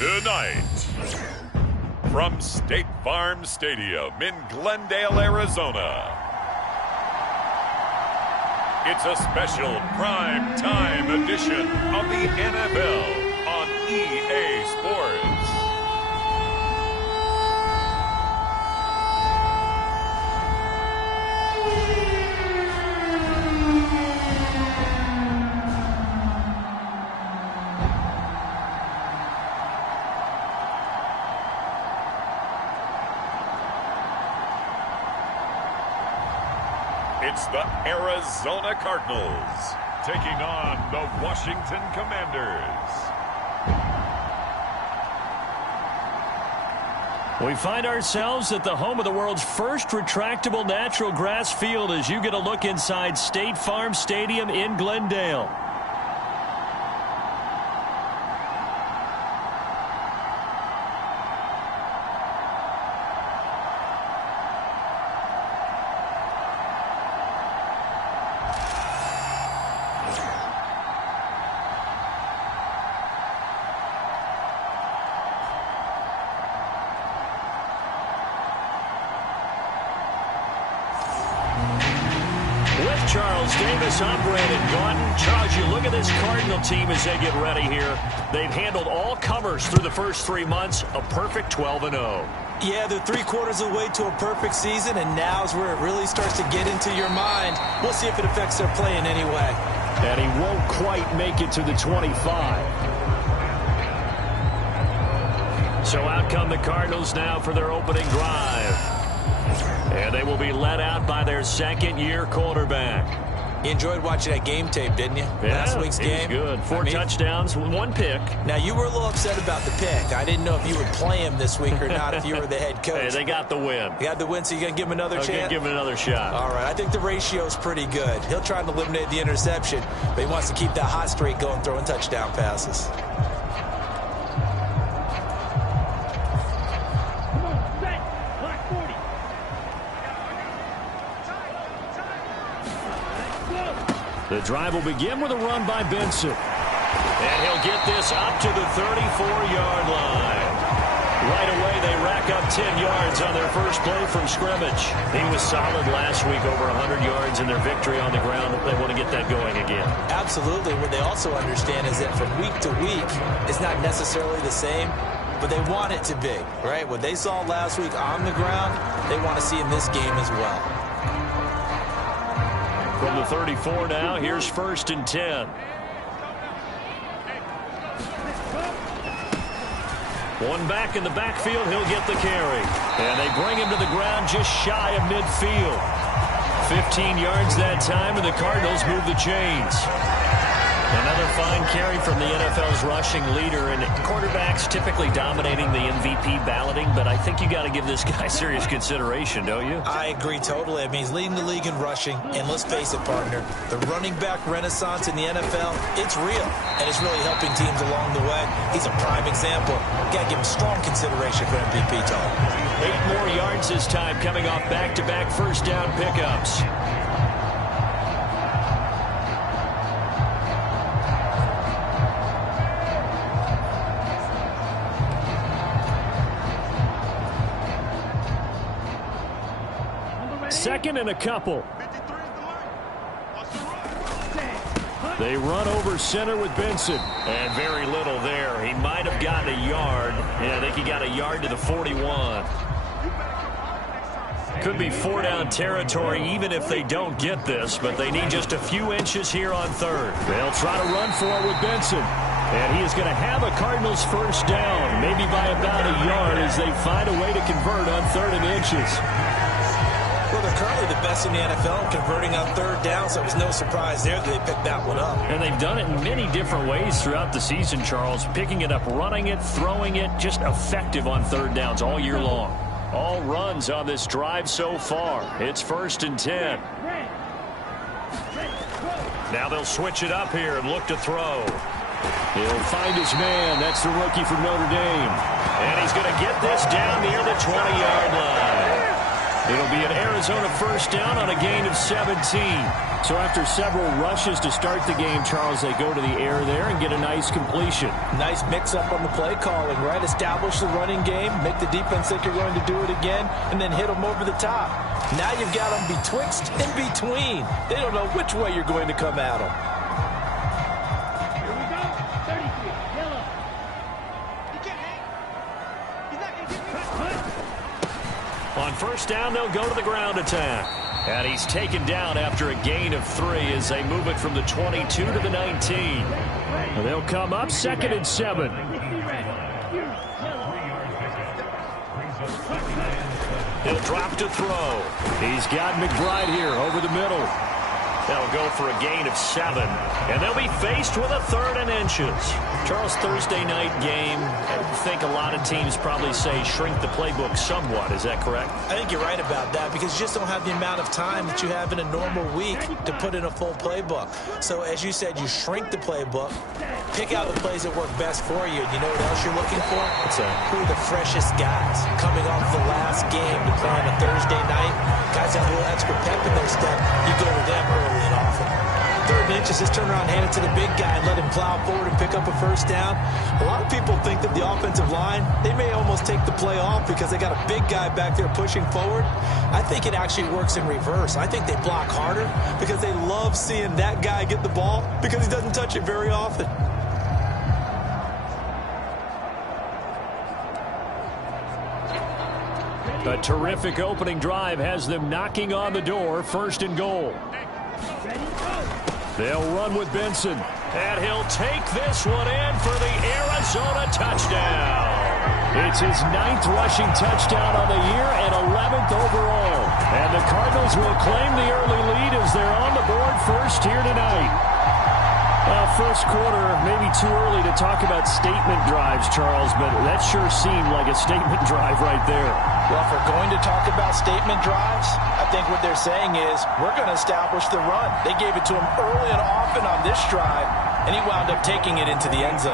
Tonight, from State Farm Stadium in Glendale, Arizona, it's a special prime time edition of the NFL on EA Sports. It's the Arizona Cardinals taking on the Washington Commanders. We find ourselves at the home of the world's first retractable natural grass field as you get a look inside State Farm Stadium in Glendale. Charles Davis, I'm Brandon Gordon. Charles, you look at this Cardinal team as they get ready here. They've handled all comers through the first 3 months, a perfect 12-0. Yeah, they're 3/4 of the way to a perfect season, and now's where it really starts to get into your mind. We'll see if it affects their play in any way. And he won't quite make it to the 25. So out come the Cardinals now for their opening drive. And they will be led out by their second-year quarterback. You enjoyed watching that game tape, didn't you? Yeah, Last week's game. Good. Four touchdowns, 1 pick. Now, you were a little upset about the pick. I didn't know if you would play him this week or not if you were the head coach. Hey, they got the win. You got the win, so you're going to give him another chance? Give him another shot. All right. I think the ratio is pretty good. He'll try to eliminate the interception, but he wants to keep that hot streak going, throwing touchdown passes. The drive will begin with a run by Benson. And he'll get this up to the 34-yard line. Right away, they rack up 10 yards on their first play from scrimmage. He was solid last week, over 100 yards in their victory on the ground. They want to get that going again. Absolutely. What they also understand is that from week to week, it's not necessarily the same, but they want it to be, right? What they saw last week on the ground, they want to see in this game as well. From the 34 now, here's 1st and 10. One back in the backfield, he'll get the carry. And they bring him to the ground just shy of midfield. 15 yards that time, and the Cardinals move the chains. Another fine carry from the NFL's rushing leader, and quarterbacks typically dominating the MVP balloting, but I think you got to give this guy serious consideration, don't you? I agree totally. I mean, he's leading the league in rushing, and let's face it, partner, the running back renaissance in the NFL, it's real, and it's really helping teams along the way. He's a prime example. Got to give him strong consideration for MVP talk. 8 more yards this time, coming off back-to-back first down pickups. Second and a couple. They run over center with Benson. And very little there. He might have gotten a yard. Yeah, I think he got a yard to the 41. Could be 4-down territory even if they don't get this, but they need just a few inches here on 3rd. They'll try to run for it with Benson. And he is going to have a Cardinals first down, maybe by about a yard as they find a way to convert on 3rd and inches. Well, they're currently the best in the NFL converting on 3rd down, so it was no surprise there that they picked that one up. And they've done it in many different ways throughout the season, Charles. Picking it up, running it, throwing it, just effective on 3rd downs all year long. All runs on this drive so far. It's 1st and 10. Now they'll switch it up here and look to throw. He'll find his man. That's the rookie from Notre Dame. And he's going to get this down near the 20-yard line. It'll be an Arizona first down on a gain of 17. So after several rushes to start the game, Charles, they go to the air there and get a nice completion. Nice mix-up on the play calling, right? Establish the running game, make the defense think you're going to do it again, and then hit them over the top. Now you've got them betwixt and between. They don't know which way you're going to come at them. Here we go. 33. Yellow. He can't hang. He's not going to get me. On first down, they'll go to the ground attack. And he's taken down after a gain of 3 as they move it from the 22 to the 19. And they'll come up 2nd and 7. He'll drop to throw. He's got McBride here over the middle. They'll go for a gain of 7. And they'll be faced with a 3rd and inches. Charles, Thursday night game, I think a lot of teams probably say shrink the playbook somewhat. Is that correct? I think you're right about that because you just don't have the amount of time that you have in a normal week to put in a full playbook. So as you said, you shrink the playbook, pick out the plays that work best for you. You know what else you're looking for? Who are the freshest guys coming off the last game to play on a Thursday night? Guys have a little extra pep in their step. You go to them early and often. 3rd and inches, just turn around, hand it to the big guy and let him plow forward and pick up a first down. A lot of people think that the offensive line, they may almost take the play off because they got a big guy back there pushing forward. I think it actually works in reverse. I think they block harder because they love seeing that guy get the ball because he doesn't touch it very often. A terrific opening drive has them knocking on the door, 1st and goal. They'll run with Benson, and he'll take this one in for the Arizona touchdown. It's his 9th rushing touchdown on the year and 11th overall. And the Cardinals will claim the early lead as they're on the board first here tonight. First quarter, maybe too early to talk about statement drives, Charles, but that sure seemed like a statement drive right there. Well, if we're going to talk about statement drives, I think what they're saying is we're going to establish the run. They gave it to him early and often on this drive, and he wound up taking it into the end zone.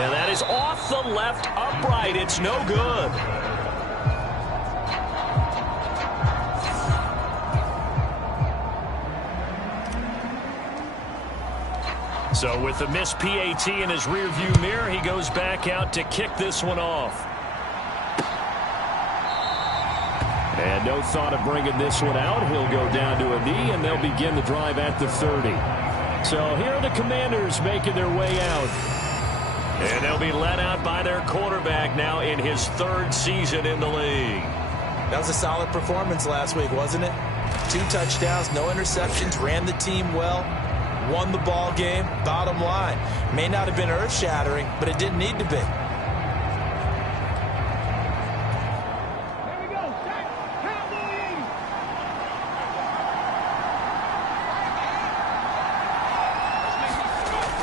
And that is off the left upright. It's no good. So with the missed PAT in his rearview mirror, he goes back out to kick this one off. And no thought of bringing this one out. He'll go down to a knee, and they'll begin the drive at the 30. So here are the Commanders making their way out. And they'll be led out by their quarterback now in his 3rd season in the league. That was a solid performance last week, wasn't it? 2 touchdowns, no interceptions, ran the team well. Won the ball game. Bottom line, may not have been earth-shattering, but it didn't need to be. Here we go. Set. Cowboy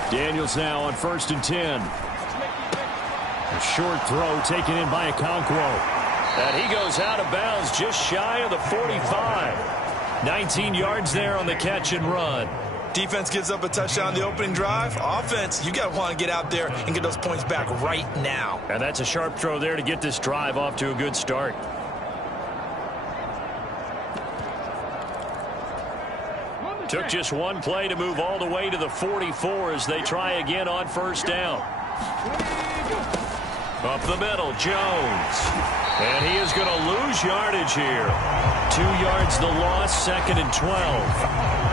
80. Daniels now on 1st and 10. A short throw taken in by Okonkwo. And he goes out of bounds just shy of the 45. 19 yards there on the catch and run. Defense gives up a touchdown the opening drive. Offense, you got to want to get out there and get those points back right now. And that's a sharp throw there to get this drive off to a good start. Took just one play to move all the way to the 44 as they try again on first down. Up the middle, Jones. And he is going to lose yardage here. 2 yards the loss, 2nd and 12.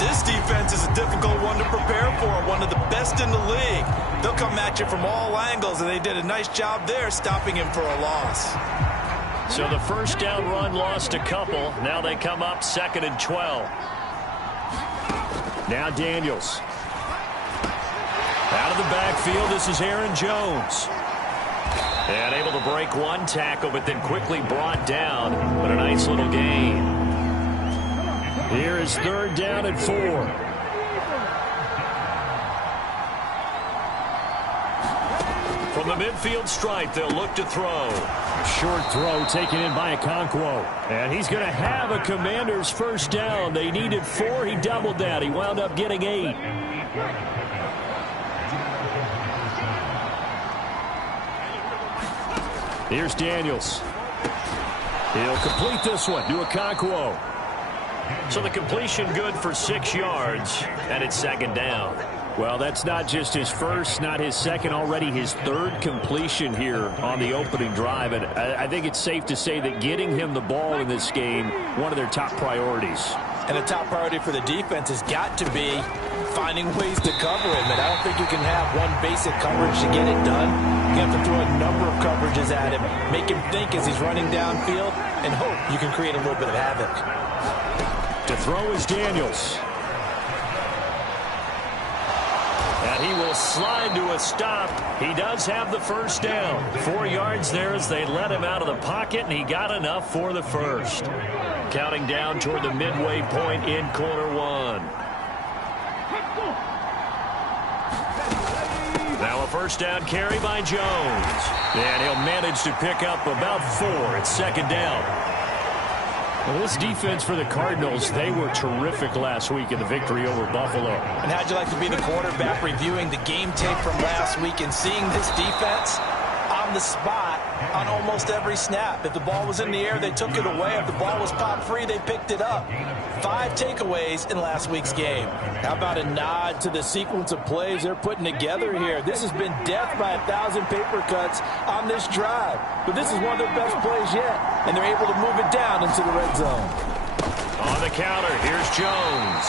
This defense is a difficult one to prepare for, one of the best in the league. They'll come at you from all angles, and they did a nice job there stopping him for a loss. So the first down run lost a couple. Now they come up 2nd and 12. Now Daniels. Out of the backfield, this is Aaron Jones. And able to break one tackle, but then quickly brought down. But a nice little gain. Here is 3rd down and 4. From the midfield stripe, they'll look to throw. A short throw taken in by Okonkwo. And he's going to have a Commanders first down. They needed 4. He doubled that. He wound up getting 8. Here's Daniels. He'll complete this one to Okonkwo. So the completion good for 6 yards, and it's second down. Well, that's not just his first, not his second, already his third completion here on the opening drive. And I think it's safe to say that getting him the ball in this game, one of their top priorities. And a top priority for the defense has got to be finding ways to cover him. And I don't think you can have one basic coverage to get it done. You have to throw a number of coverages at him, make him think as he's running downfield, and hope you can create a little bit of havoc. To throw is Daniels. And he will slide to a stop. He does have the first down. 4 yards there as they let him out of the pocket, and he got enough for the first. Counting down toward the midway point in quarter one. Now a first down carry by Jones. And he'll manage to pick up about 4 at second down. Well, this defense for the Cardinals, they were terrific last week in the victory over Buffalo. And how'd you like to be the quarterback reviewing the game tape from last week and seeing this defense on the spot on almost every snap? If the ball was in the air, they took it away. If the ball was popped free, they picked it up. 5 takeaways in last week's game. How about a nod to the sequence of plays they're putting together here? This has been death by 1,000 paper cuts on this drive. But this is one of their best plays yet, and they're able to move it down into the red zone. On the counter, here's Jones.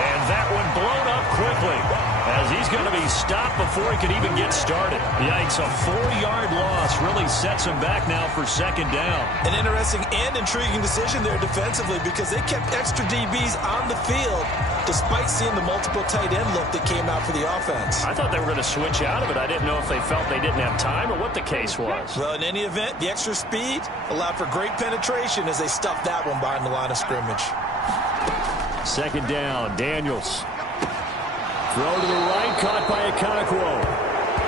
And that one blown up quickly as he's going to be stopped before he could even get started. Yikes, a 4-yard loss really sets him back now for second down. An interesting and intriguing decision there defensively because they kept extra DBs on the field despite seeing the multiple tight end look that came out for the offense. I thought they were going to switch out of it. I didn't know if they felt they didn't have time or what the case was. Well, in any event, the extra speed allowed for great penetration as they stuffed that one behind the line of scrimmage. Second down, Daniels. Throw to the right, caught by Okonkwo.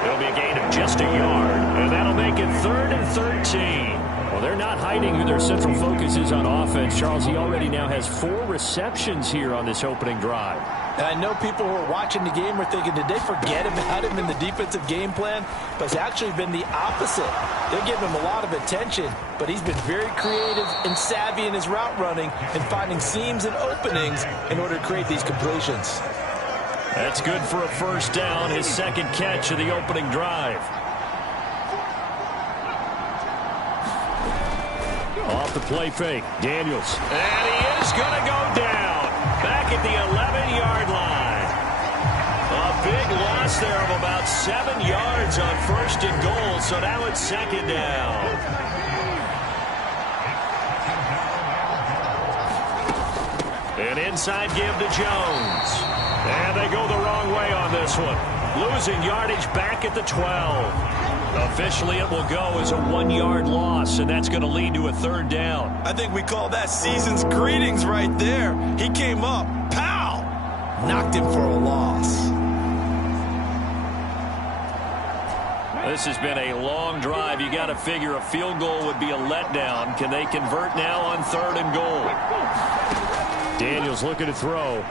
It'll be a gain of just a yard, and that'll make it 3rd and 13. Well, they're not hiding who their central focus is on offense. Charles, he already now has 4 receptions here on this opening drive. And I know people who are watching the game are thinking, did they forget about him in the defensive game plan? But it's actually been the opposite. They're giving him a lot of attention, but he's been very creative and savvy in his route running and finding seams and openings in order to create these completions. That's good for a first down, his second catch of the opening drive. Off the play fake, Daniels. And he is going to go down. Back at the 11-yard line. A big loss there of about 7 yards on 1st and goal, so now it's second down. An inside give to Jones. And they go the wrong way on this one. Losing yardage back at the 12. Officially, it will go as a 1-yard loss, and that's going to lead to a 3rd down. I think we call that season's greetings right there. He came up, pow! Knocked him for a loss. This has been a long drive. You got to figure a field goal would be a letdown. Can they convert now on 3rd and goal? Daniels looking to throw.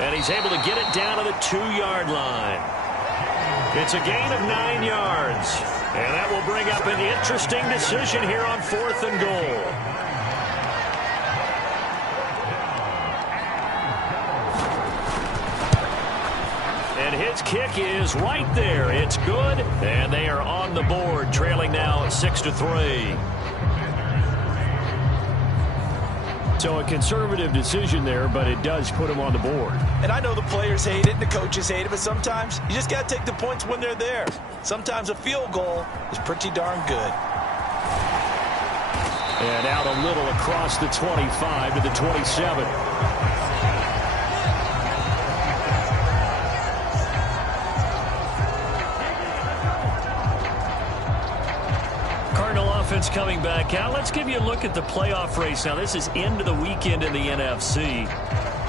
And he's able to get it down to the 2-yard line. It's a gain of 9 yards. And that will bring up an interesting decision here on 4th and goal. And his kick is right there. It's good. And they are on the board, trailing now 6-3. So a conservative decision there, but it does put him on the board. And I know the players hate it and the coaches hate it, but sometimes you just got to take the points when they're there. Sometimes a field goal is pretty darn good. And out a little across the 25 to the 27. Offense coming back out. Let's give you a look at the playoff race. Now, this is into the weekend in the NFC.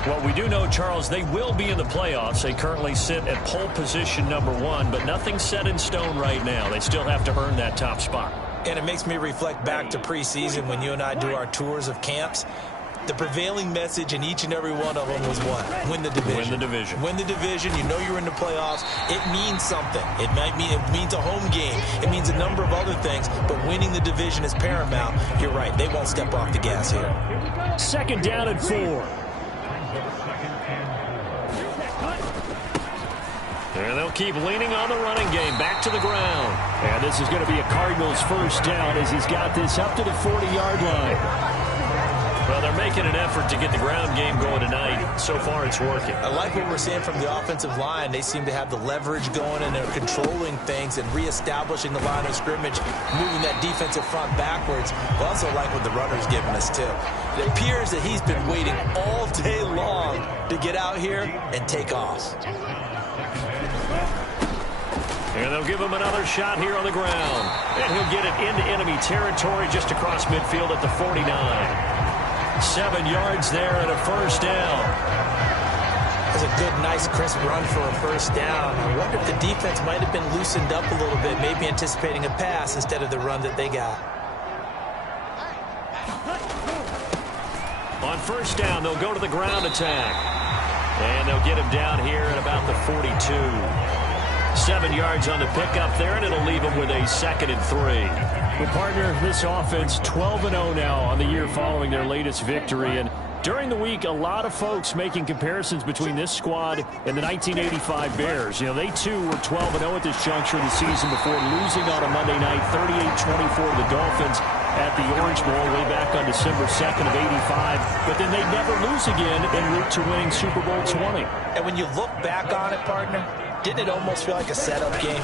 What we do know, Charles, they will be in the playoffs. They currently sit at pole position number 1, but nothing's set in stone right now. They still have to earn that top spot. And it makes me reflect back to preseason when you and I do our tours of camps. the prevailing message in each and every one of them was what? Win the division. Win the division. Win the division. You know you're in the playoffs. It means something. It means a home game. It means a number of other things, but winning the division is paramount. You're right. They won't step off the gas here. Second down and 4. And they'll keep leaning on the running game. Back to the ground. And this is going to be a Cardinals first down as he's got this up to the 40-yard line. Well, they're making an effort to get the ground game going tonight. So far, it's working. I like what we're seeing from the offensive line. They seem to have the leverage going, and they're controlling things and reestablishing the line of scrimmage, moving that defensive front backwards. I also like what the runner's giving us, too. It appears that he's been waiting all day long to get out here and take off. And they'll give him another shot here on the ground. And he'll get it into enemy territory just across midfield at the 49. 7 yards there and a first down. That's a good, nice, crisp run for a first down. I wonder if the defense might have been loosened up a little bit, maybe anticipating a pass instead of the run that they got. On first down, they'll go to the ground attack. And they'll get him down here at about the 42. 7 yards on the pickup there, and it'll leave him with a 2nd and 3. Well, partner, this offense 12-0 now on the year following their latest victory. And during the week, a lot of folks making comparisons between this squad and the 1985 Bears. You know, they too were 12-0 at this juncture of the season before losing on a Monday night 38-24 to the Dolphins at the Orange Bowl way back on December 2nd of 85. But then they'd never lose again en route to winning Super Bowl 20. And when you look back on it, partner, didn't it almost feel like a setup game?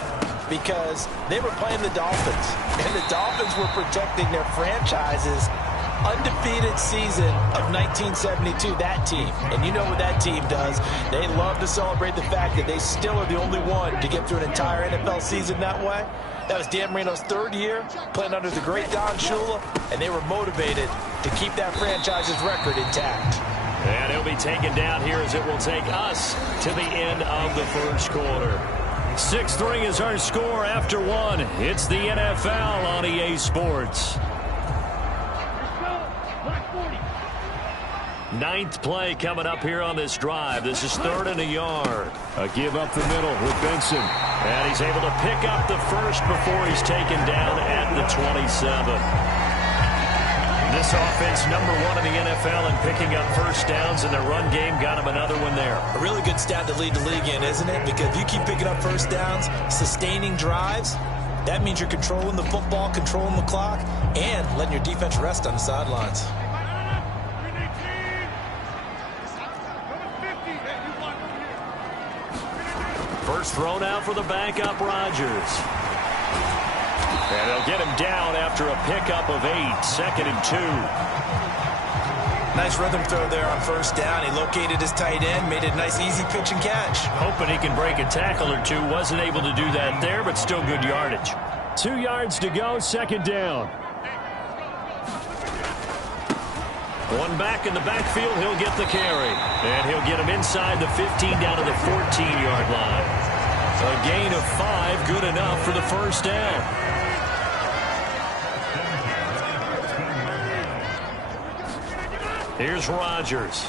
Because they were playing the Dolphins, and the Dolphins were protecting their franchise's undefeated season of 1972, that team. And you know what that team does. They love to celebrate the fact that they still are the only one to get through an entire NFL season that way. That was Dan Marino's 3rd year, playing under the great Don Shula, and they were motivated to keep that franchise's record intact. And he'll be taken down here as it will take us to the end of the first quarter. 6-3 is our score after 1. It's the NFL on EA Sports. 9th play coming up here on this drive. This is 3rd and a yard. A give up the middle with Benson. And he's able to pick up the first before he's taken down at the 27. This offense, #1 in the NFL in picking up first downs, and their run game got him another one there. A really good stat to lead the league in, isn't it? Because if you keep picking up first downs, sustaining drives, that means you're controlling the football, controlling the clock, and letting your defense rest on the sidelines. First thrown out for the backup, Rodgers. And they'll get him down after a pickup of 8, 2nd and 2. Nice rhythm throw there on first down. He located his tight end, made it a nice, easy pitch and catch. Hoping he can break a tackle or two. Wasn't able to do that there, but still good yardage. 2 yards to go, 2nd down. One back in the backfield, he'll get the carry. And he'll get him inside the 15 down to the 14-yard line. A gain of 5, good enough for the first down. Here's Rodgers.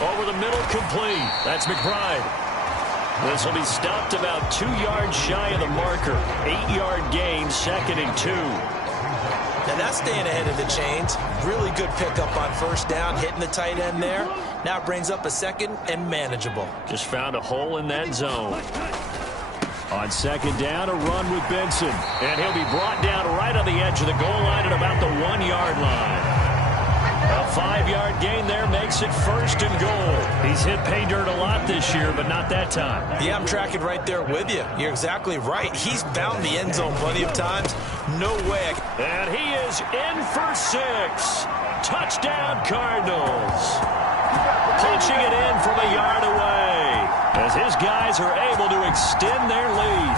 Over the middle, complete. That's McBride. This will be stopped about 2 yards shy of the marker. 8-yard gain, 2nd and 2. Now that's staying ahead of the chains. Really good pickup on first down, hitting the tight end there. Now it brings up a 2nd and manageable. Just found a hole in that zone. On 2nd down, a run with Benson. And he'll be brought down right on the edge of the goal line at about the 1-yard line. A 5-yard gain there makes it 1st and goal. He's hit pay dirt a lot this year, but not that time. Yeah, I'm tracking right there with you. You're exactly right. He's found the end zone plenty of times. No way. And he is in for 6. Touchdown, Cardinals. Punching it in from a yard away as his guys are able to extend their lead.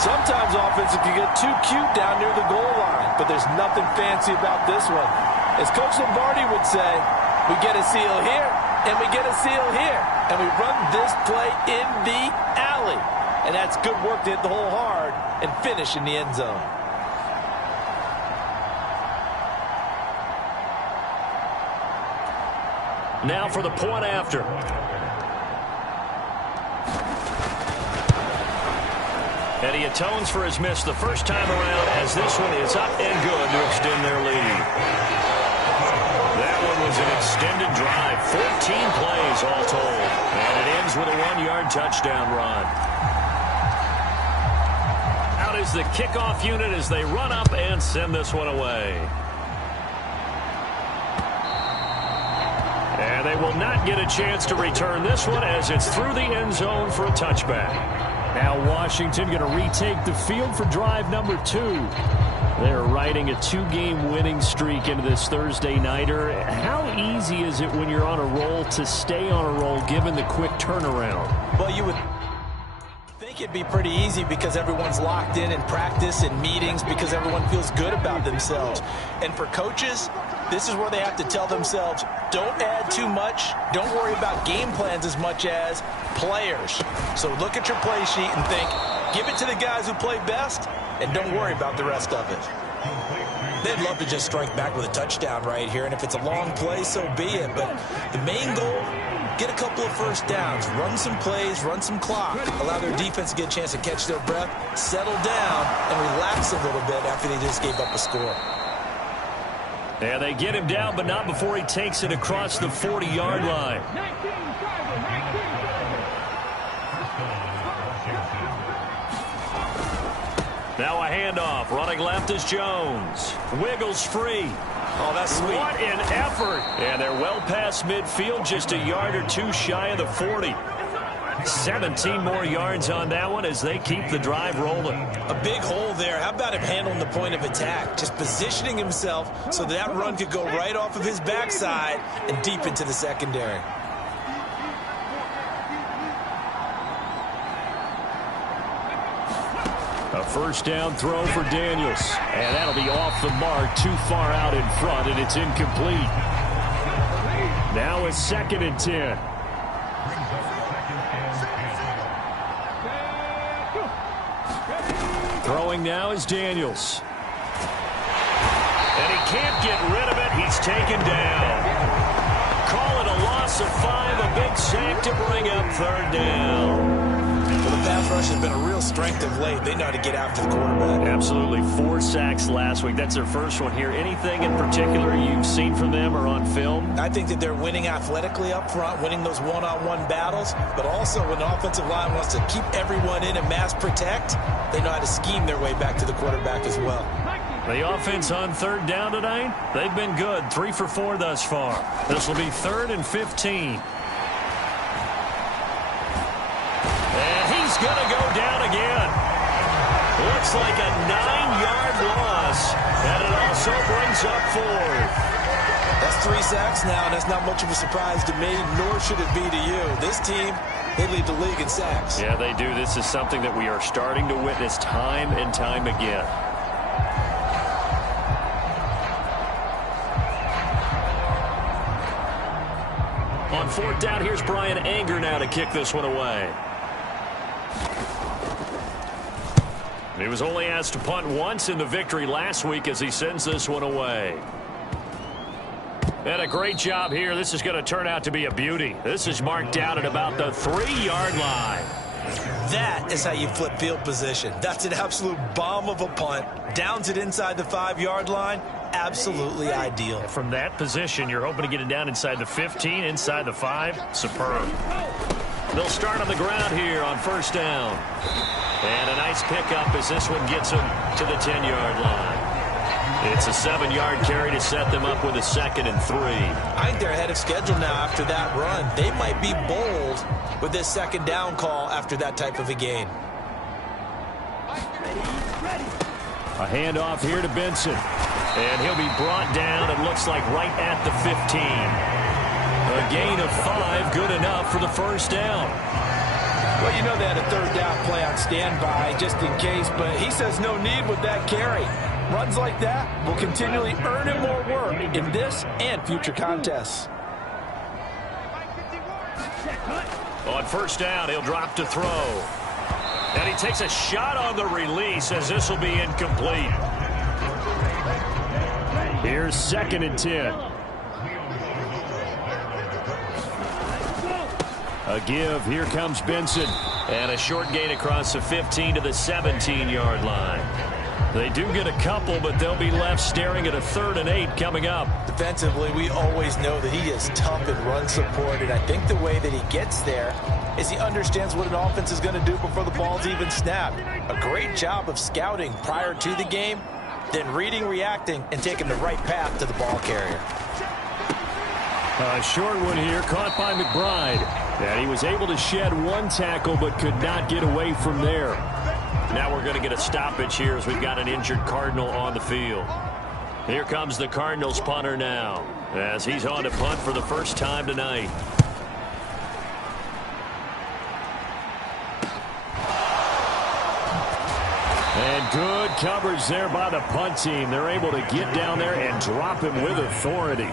Sometimes offense can get too cute down near the goal line, but there's nothing fancy about this one. As Coach Lombardi would say, we get a seal here, and we get a seal here, and we run this play in the alley. And that's good work to hit the hole hard and finish in the end zone. Now for the point after. And he atones for his miss the first time around as this one is up and good to extend their lead. That one was an extended drive, 14 plays all told. And it ends with a 1-yard touchdown run. Out is the kickoff unit as they run up and send this one away. And they will not get a chance to return this one as it's through the end zone for a touchback. Now Washington going to retake the field for drive number 2. They're riding a 2-game winning streak into this Thursday nighter. How easy is it when you're on a roll to stay on a roll given the quick turnaround? Well, you would think it'd be pretty easy because everyone's locked in practice and meetings because everyone feels good about themselves. And for coaches, this is where they have to tell themselves, don't add too much. Don't worry about game plans as much as players. So look at your play sheet and think, give it to the guys who play best, and don't worry about the rest of it. They'd love to just strike back with a touchdown right here, and if it's a long play, so be it. But the main goal, get a couple of first downs, run some plays, run some clock, allow their defense to get a chance to catch their breath, settle down, and relax a little bit after they just gave up a score. Yeah, they get him down, but not before he takes it across the 40-yard line. Now a handoff. Running left is Jones. Wiggles free. Oh, that's sweet. What an effort. And they're well past midfield, just a yard or two shy of the 40. 17 more yards on that one as they keep the drive rolling. A big hole there. How about him handling the point of attack? Just positioning himself so that run could go right off of his backside and deep into the secondary. A first down throw for Daniels. And that'll be off the mark, too far out in front, and it's incomplete. Now it's 2nd and 10. Throwing now is Daniels. And he can't get rid of it. He's taken down. Call it a loss of 5, a big sack to bring up 3rd down. Well, the pass rush has been a real strength of late. They know how to get after the quarterback. Absolutely. 4 sacks last week. That's their first one here. Anything in particular you've seen from them or on film? I think that they're winning athletically up front, winning those one-on-one battles, but also when the offensive line wants to keep everyone in and mass protect, they know how to scheme their way back to the quarterback as well. The offense on 3rd down tonight, they've been good. 3 for 4 thus far. This will be 3rd and 15. And he's going to go down again. Looks like a 9-yard loss. And it also brings up 4th. That's 3 sacks now, and that's not much of a surprise to me, nor should it be to you. This team, they lead the league in sacks. Yeah, they do. This is something that we are starting to witness time and time again. On 4th down, here's Brian Anger now to kick this one away. He was only asked to punt once in the victory last week as he sends this one away. And a great job here. This is going to turn out to be a beauty. This is marked down at about the 3-yard line. That is how you flip field position. That's an absolute bomb of a punt. Downs it inside the 5-yard line. Absolutely ideal. From that position, you're hoping to get it down inside the 15, inside the 5. Superb. They'll start on the ground here on 1st down. And a nice pickup as this one gets them to the 10-yard line. It's a 7-yard carry to set them up with a 2nd and 3. I think they're ahead of schedule now after that run. They might be bold with this 2nd down call after that type of a gain. A handoff here to Benson. And he'll be brought down, it looks like, right at the 15. A gain of 5, good enough for the 1st down. Well, you know they had a 3rd down play on standby just in case, but he says no need with that carry. Runs like that will continually earn him more work in this and future contests. On 1st down, he'll drop to throw. And he takes a shot on the release as this will be incomplete. Here's 2nd and 10. A give. Here comes Benson. And a short gain across the 15 to the 17-yard line. They do get a couple, but they'll be left staring at a 3rd and 8 coming up. Defensively, we always know that he is tough in run support, and I think the way that he gets there is he understands what an offense is going to do before the ball's even snapped. A great job of scouting prior to the game, then reading, reacting, and taking the right path to the ball carrier. A short one here, caught by McBride. And he was able to shed one tackle, but could not get away from there. Now we're going to get a stoppage here as we've got an injured Cardinal on the field. Here comes the Cardinals punter now, as he's on to punt for the first time tonight. And good coverage there by the punt team. They're able to get down there and drop him with authority.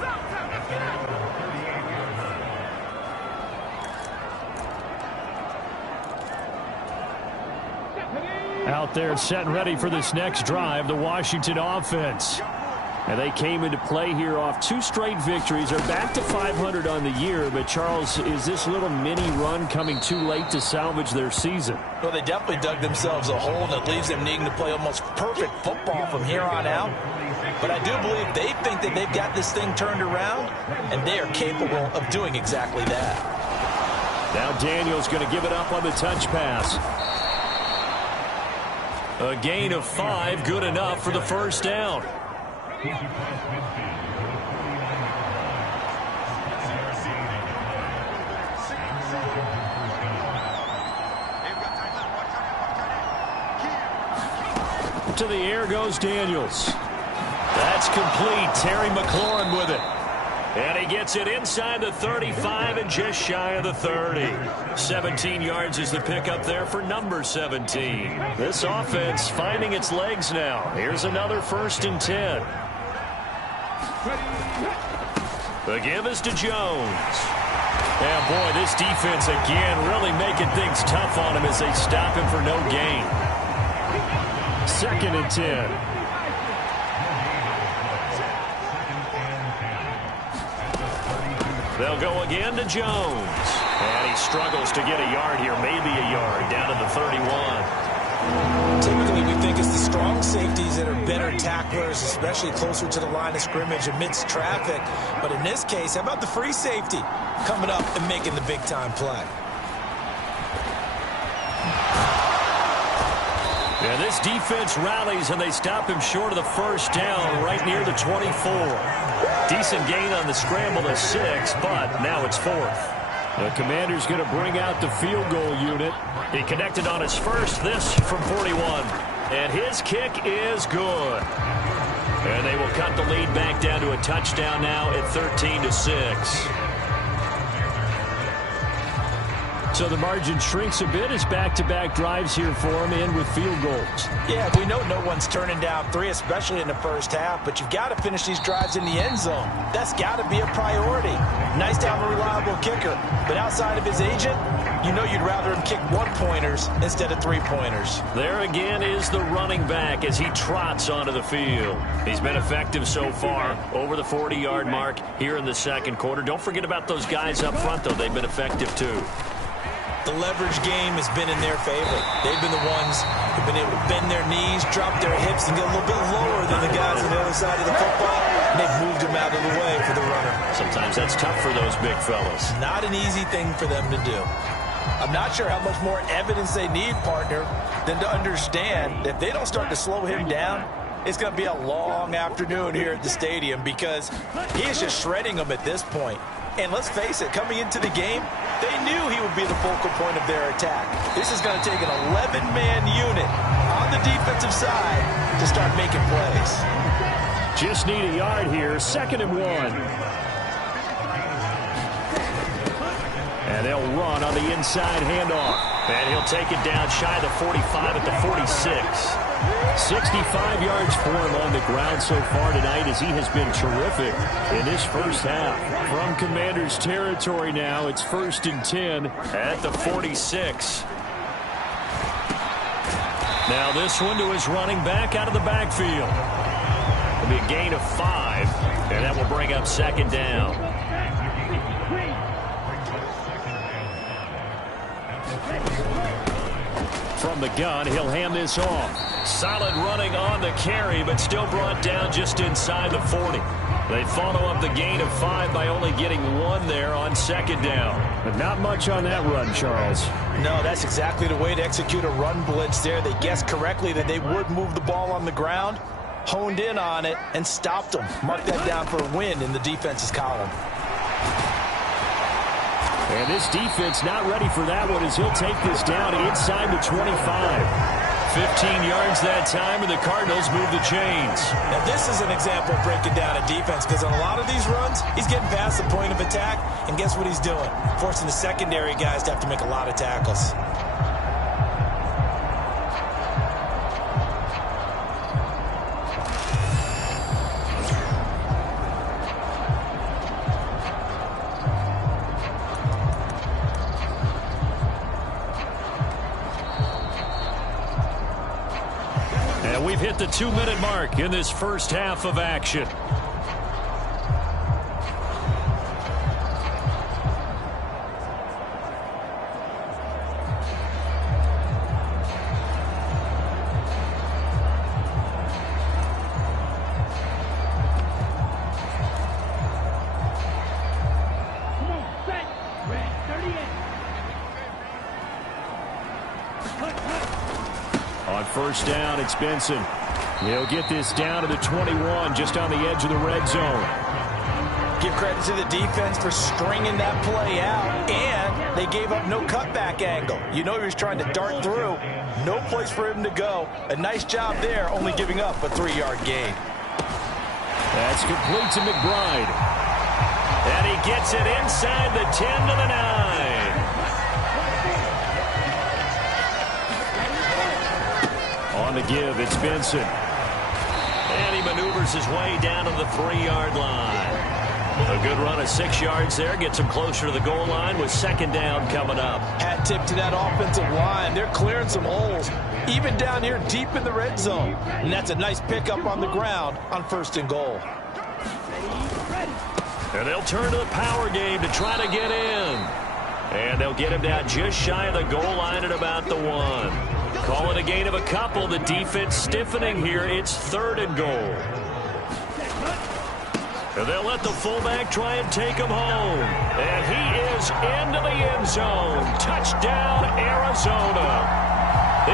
Out there set and ready for this next drive, the Washington offense. And they came into play here off 2 straight victories. They're back to 500 on the year. But, Charles, is this little mini run coming too late to salvage their season? Well, they definitely dug themselves a hole, and it leaves them needing to play almost perfect football from here on out. But I do believe they think that they've got this thing turned around, and they are capable of doing exactly that. Now Daniel's going to give it up on the touch pass. A gain of 5, good enough for the first down. To the air goes Daniels. That's complete. Terry McLaurin with it. And he gets it inside the 35 and just shy of the 30. 17 yards is the pickup there for number 17. This offense finding its legs now. Here's another 1st and 10. The give is to Jones. And boy, this defense again really making things tough on him as they stop him for no gain. 2nd and 10. They'll go again to Jones. And he struggles to get a yard here, maybe a yard, down to the 31. Typically, we think it's the strong safeties that are better tacklers, especially closer to the line of scrimmage amidst traffic. But in this case, how about the free safety coming up and making the big-time play? And this defense rallies, and they stop him short of the first down right near the 24. Decent gain on the scramble of 6, but now it's 4th. The Commander's going to bring out the field goal unit. He connected on his first, this from 41. And his kick is good. And they will cut the lead back down to a touchdown now at 13-6. So the margin shrinks a bit as back-to-back drives here for him, in with field goals. Yeah, we know no one's turning down 3, especially in the first half, but you've got to finish these drives in the end zone. That's got to be a priority. Nice to have a reliable kicker, but outside of his agent, you know you'd rather him kick 1-pointers instead of 3-pointers. There again is the running back as he trots onto the field. He's been effective so far, over the 40-yard mark here in the second quarter. Don't forget about those guys up front, though. They've been effective, too. The leverage game has been in their favor. They've been the ones who've been able to bend their knees, drop their hips, and get a little bit lower than the guys on the other side of the football. And they've moved them out of the way for the runner. Sometimes that's tough for those big fellas. Not an easy thing for them to do. I'm not sure how much more evidence they need, partner, than to understand that if they don't start to slow him down, it's going to be a long afternoon here at the stadium because he is just shredding them at this point. And let's face it, coming into the game, they knew he would be the focal point of their attack. This is going to take an 11-man unit on the defensive side to start making plays. Just need a yard here, 2nd and 1. And they'll run on the inside handoff. And he'll take it down shy of the 45 at the 46. 65 yards for him on the ground so far tonight as he has been terrific in this first half. From Commander's territory now, it's 1st and 10 at the 46. Now this one to his running back out of the backfield. It'll be a gain of 5, and that will bring up 2nd down. From the gun, he'll hand this off. Solid running on the carry, but still brought down just inside the 40. They follow up the gain of 5 by only getting 1 there on second down. But not much on that run, Charles. No, that's exactly the way to execute a run blitz there. They guessed correctly that they would move the ball on the ground, honed in on it, and stopped them. Mark that down for a win in the defense's column. And this defense not ready for that one as he'll take this down inside the 25. 15 yards that time, and the Cardinals move the chains. Now, this is an example of breaking down a defense because on a lot of these runs, he's getting past the point of attack, and guess what he's doing? Forcing the secondary guys to have to make a lot of tackles. We've hit the 2-minute mark in this first half of action. Come on, set. Red 38. On first down, it's Benson. He'll get this down to the 21, just on the edge of the red zone. Give credit to the defense for stringing that play out, and they gave up no cutback angle. You know he was trying to dart through. No place for him to go. A nice job there, only giving up a 3-yard gain. That's complete to McBride. And he gets it inside the 10 to the 9. On the give, it's Benson. And he maneuvers his way down to the 3-yard line. A good run of 6 yards there. Gets him closer to the goal line with second down coming up. Hat tip to that offensive line. They're clearing some holes, even down here deep in the red zone. And that's a nice pickup on the ground on first and goal. And they'll turn to the power game to try to get in. And they'll get him down just shy of the goal line at about the 1. Call it a gain of a couple. The defense stiffening here. It's 3rd and goal. And they'll let the fullback try and take him home. And he is into the end zone. Touchdown, Arizona.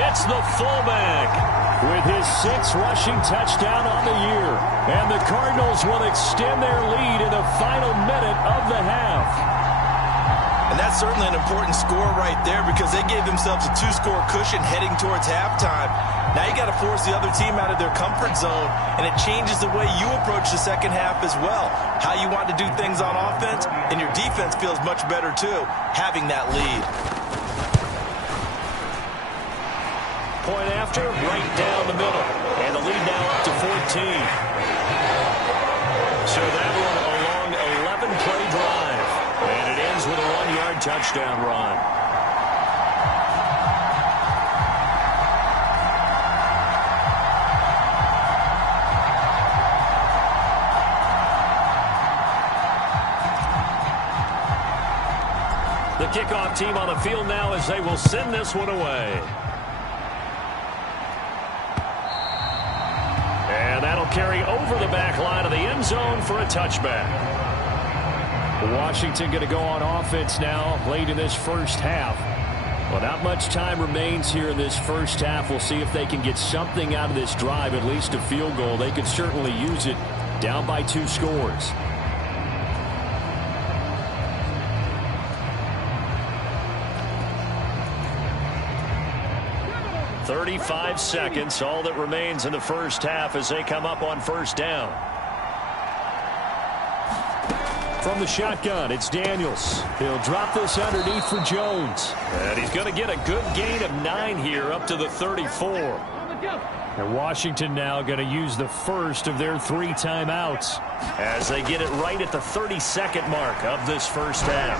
It's the fullback with his 6th rushing touchdown on the year. And the Cardinals will extend their lead in the final minute of the half. And that's certainly an important score right there because they gave themselves a 2-score cushion heading towards halftime. Now you got to force the other team out of their comfort zone, and it changes the way you approach the second half as well. How you want to do things on offense, and your defense feels much better too, having that lead. Point after, right down the middle. And the lead now up to 14. So that one a long 11-play drive. And it ends with a 1-yard touchdown run. The kickoff team on the field now as they will send this one away. And that'll carry over the back line of the end zone for a touchback. Washington going to go on offense now late in this first half. Well, not much time remains here in this first half. We'll see if they can get something out of this drive, at least a field goal. They could certainly use it down by 2 scores. 35 seconds, all that remains in the first half as they come up on first down. From the shotgun, it's Daniels. He'll drop this underneath for Jones. And he's going to get a good gain of 9 here up to the 34. And Washington now going to use the first of their 3 timeouts as they get it right at the 32nd mark of this first half.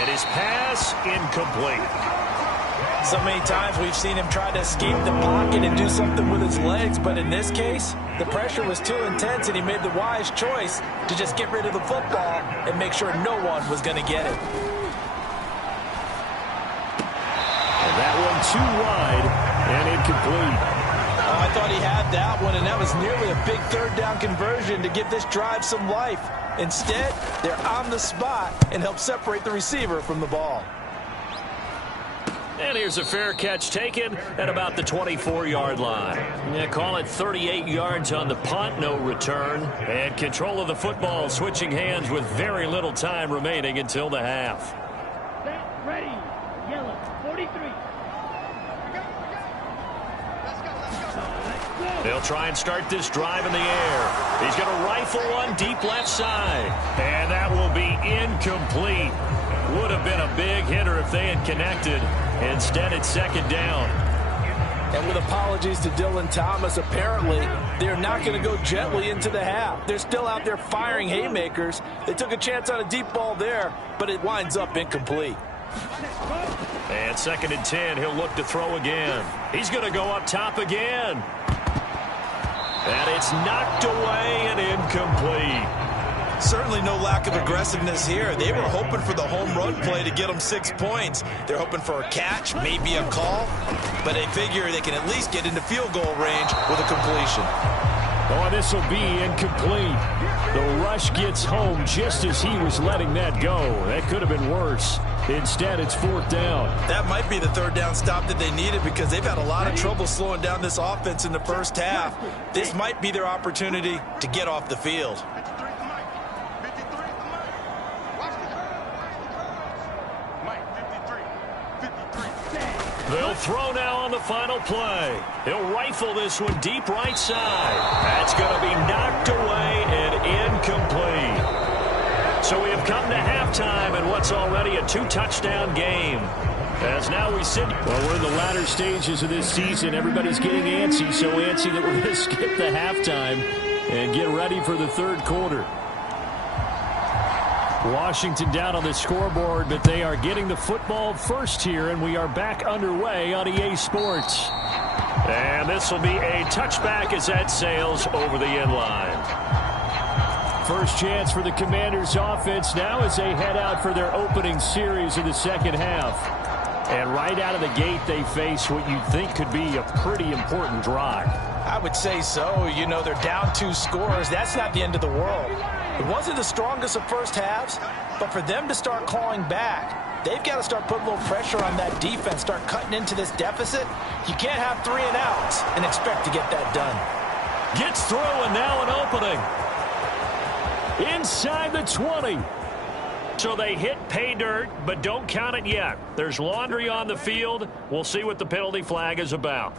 It is pass incomplete. So many times we've seen him try to escape the pocket and do something with his legs, but in this case, the pressure was too intense and he made the wise choice to just get rid of the football and make sure no one was going to get it. thrown too wide and incomplete. Oh, I thought he had that one, and that was nearly a big third down conversion to give this drive some life. Instead, they're on the spot and help separate the receiver from the ball. And here's a fair catch taken at about the 24-yard line. Yeah, call it 38 yards on the punt, no return. And control of the football switching hands with very little time remaining until the half. Set, ready, yellow, 43. They'll try and start this drive in the air. He's going to rifle one deep left side. And that will be incomplete. Would have been a big hitter if they had connected. Instead, it's second down. And with apologies to Dylan Thomas, apparently they're not going to go gently into the half. They're still out there firing haymakers. They took a chance on a deep ball there, but it winds up incomplete. And second and 10, he'll look to throw again. He's going to go up top again. And it's knocked away and incomplete. Certainly no lack of aggressiveness here. They were hoping for the home run play to get them 6 points. They're hoping for a catch, maybe a call, but they figure they can at least get into field goal range with a completion. Oh, this will be incomplete. The rush gets home just as he was letting that go. That could have been worse. Instead, it's fourth down. That might be the third down stop that they needed because they've had a lot of trouble slowing down this offense in the first half. This might be their opportunity to get off the field. They'll throw now on the final play. He'll rifle this one deep right side. That's going to be knocked away and incomplete. So we have come to halftime in what's already a 2-touchdown game. As now we sit. Well, we're in the latter stages of this season. Everybody's getting antsy, so antsy that we're going to skip the halftime and get ready for the third quarter. Washington down on the scoreboard, but they are getting the football first here, and we are back underway on EA Sports. And this will be a touchback as that sails over the end line. First chance for the Commanders offense now as they head out for their opening series of the second half. And right out of the gate, they face what you think could be a pretty important drive. I would say so. You know, they're down 2 scores. That's not the end of the world. It wasn't the strongest of first halves, but for them to start clawing back, they've got to start putting a little pressure on that defense, start cutting into this deficit. You can't have 3 and outs and expect to get that done. Gets through, and now an opening. Inside the 20. So they hit pay dirt, but don't count it yet. There's laundry on the field. We'll see what the penalty flag is about.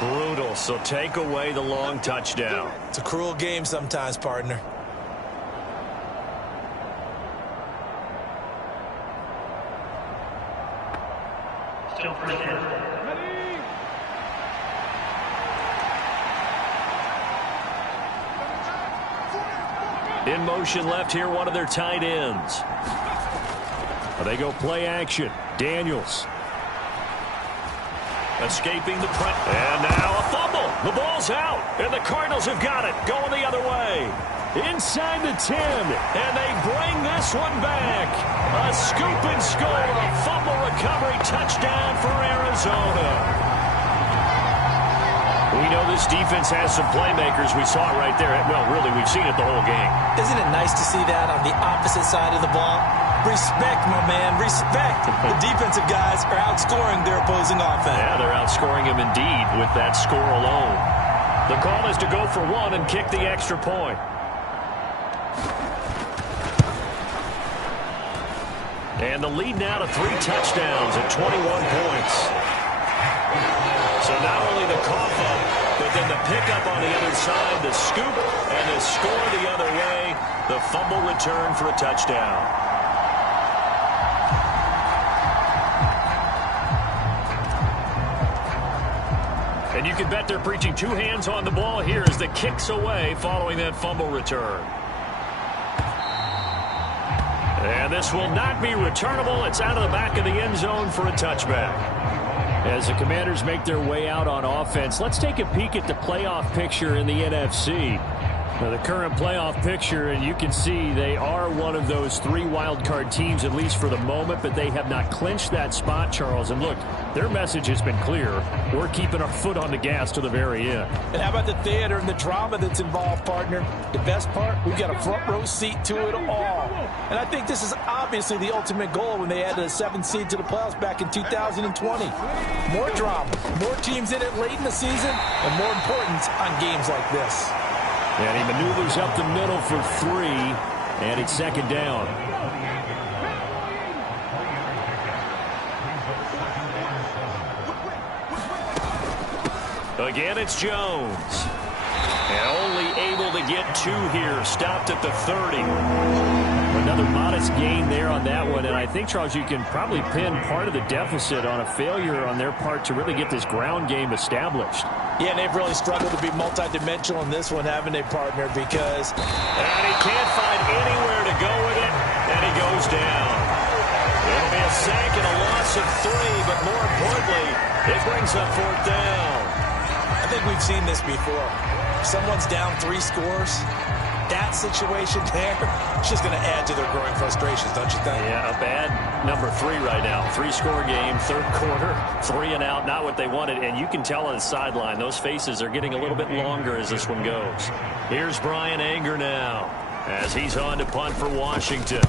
Brutal, so take away the long touchdown. It's a cruel game sometimes, partner. Still first down. In motion left here, one of their tight ends. They go play action. Daniels. Escaping the press. And now a fumble. The ball's out. And the Cardinals have got it. Going the other way. Inside the 10. And they bring this one back. A scoop and score. A fumble recovery touchdown for Arizona. We know this defense has some playmakers. We saw it right there. Well, really, we've seen it the whole game. Isn't it nice to see that on the opposite side of the ball? Respect, my man, respect. The defensive guys are outscoring their opposing offense. Yeah, they're outscoring him indeed with that score alone. The call is to go for one and kick the extra point. And the lead now to 3 touchdowns at 21 points. So not only the cough up, but then the pickup on the other side, the scoop, and the score the other way, the fumble return for a touchdown. And you can bet they're preaching 2 hands on the ball here as the kick's away following that fumble return. And this will not be returnable. It's out of the back of the end zone for a touchback. As the Commanders make their way out on offense, let's take a peek at the playoff picture in the NFC. Now, the current playoff picture, and you can see they are one of those 3 wild card teams, at least for the moment, but they have not clinched that spot, Charles. And look, their message has been clear. We're keeping our foot on the gas to the very end. And how about the theater and the drama that's involved, partner? The best part, we've got a front row seat to it all. And I think this is obviously the ultimate goal when they added a 7th seed to the playoffs back in 2020. More drama, more teams in it late in the season, and more importance on games like this. And he maneuvers up the middle for 3, and it's 2nd down. Again, it's Jones. And only able to get 2 here. Stopped at the 30. Another modest gain there on that one. And I think, Charles, you can probably pin part of the deficit on a failure on their part to really get this ground game established. Yeah, and they've really struggled to be multidimensional in this one, haven't they, partner? Because... And he can't find anywhere to go with it, and he goes down. It'll be a sack and a loss of 3, but more importantly, it brings up 4th down. I think we've seen this before. If someone's down 3 scores, that situation there, it's just going to add to their growing frustrations, don't you think? Yeah, a bad number 3 right now. 3-score game, 3rd quarter, 3 and out, not what they wanted. And you can tell on the sideline, those faces are getting a little bit longer as this one goes. Here's Brian Anger now as he's on to punt for Washington.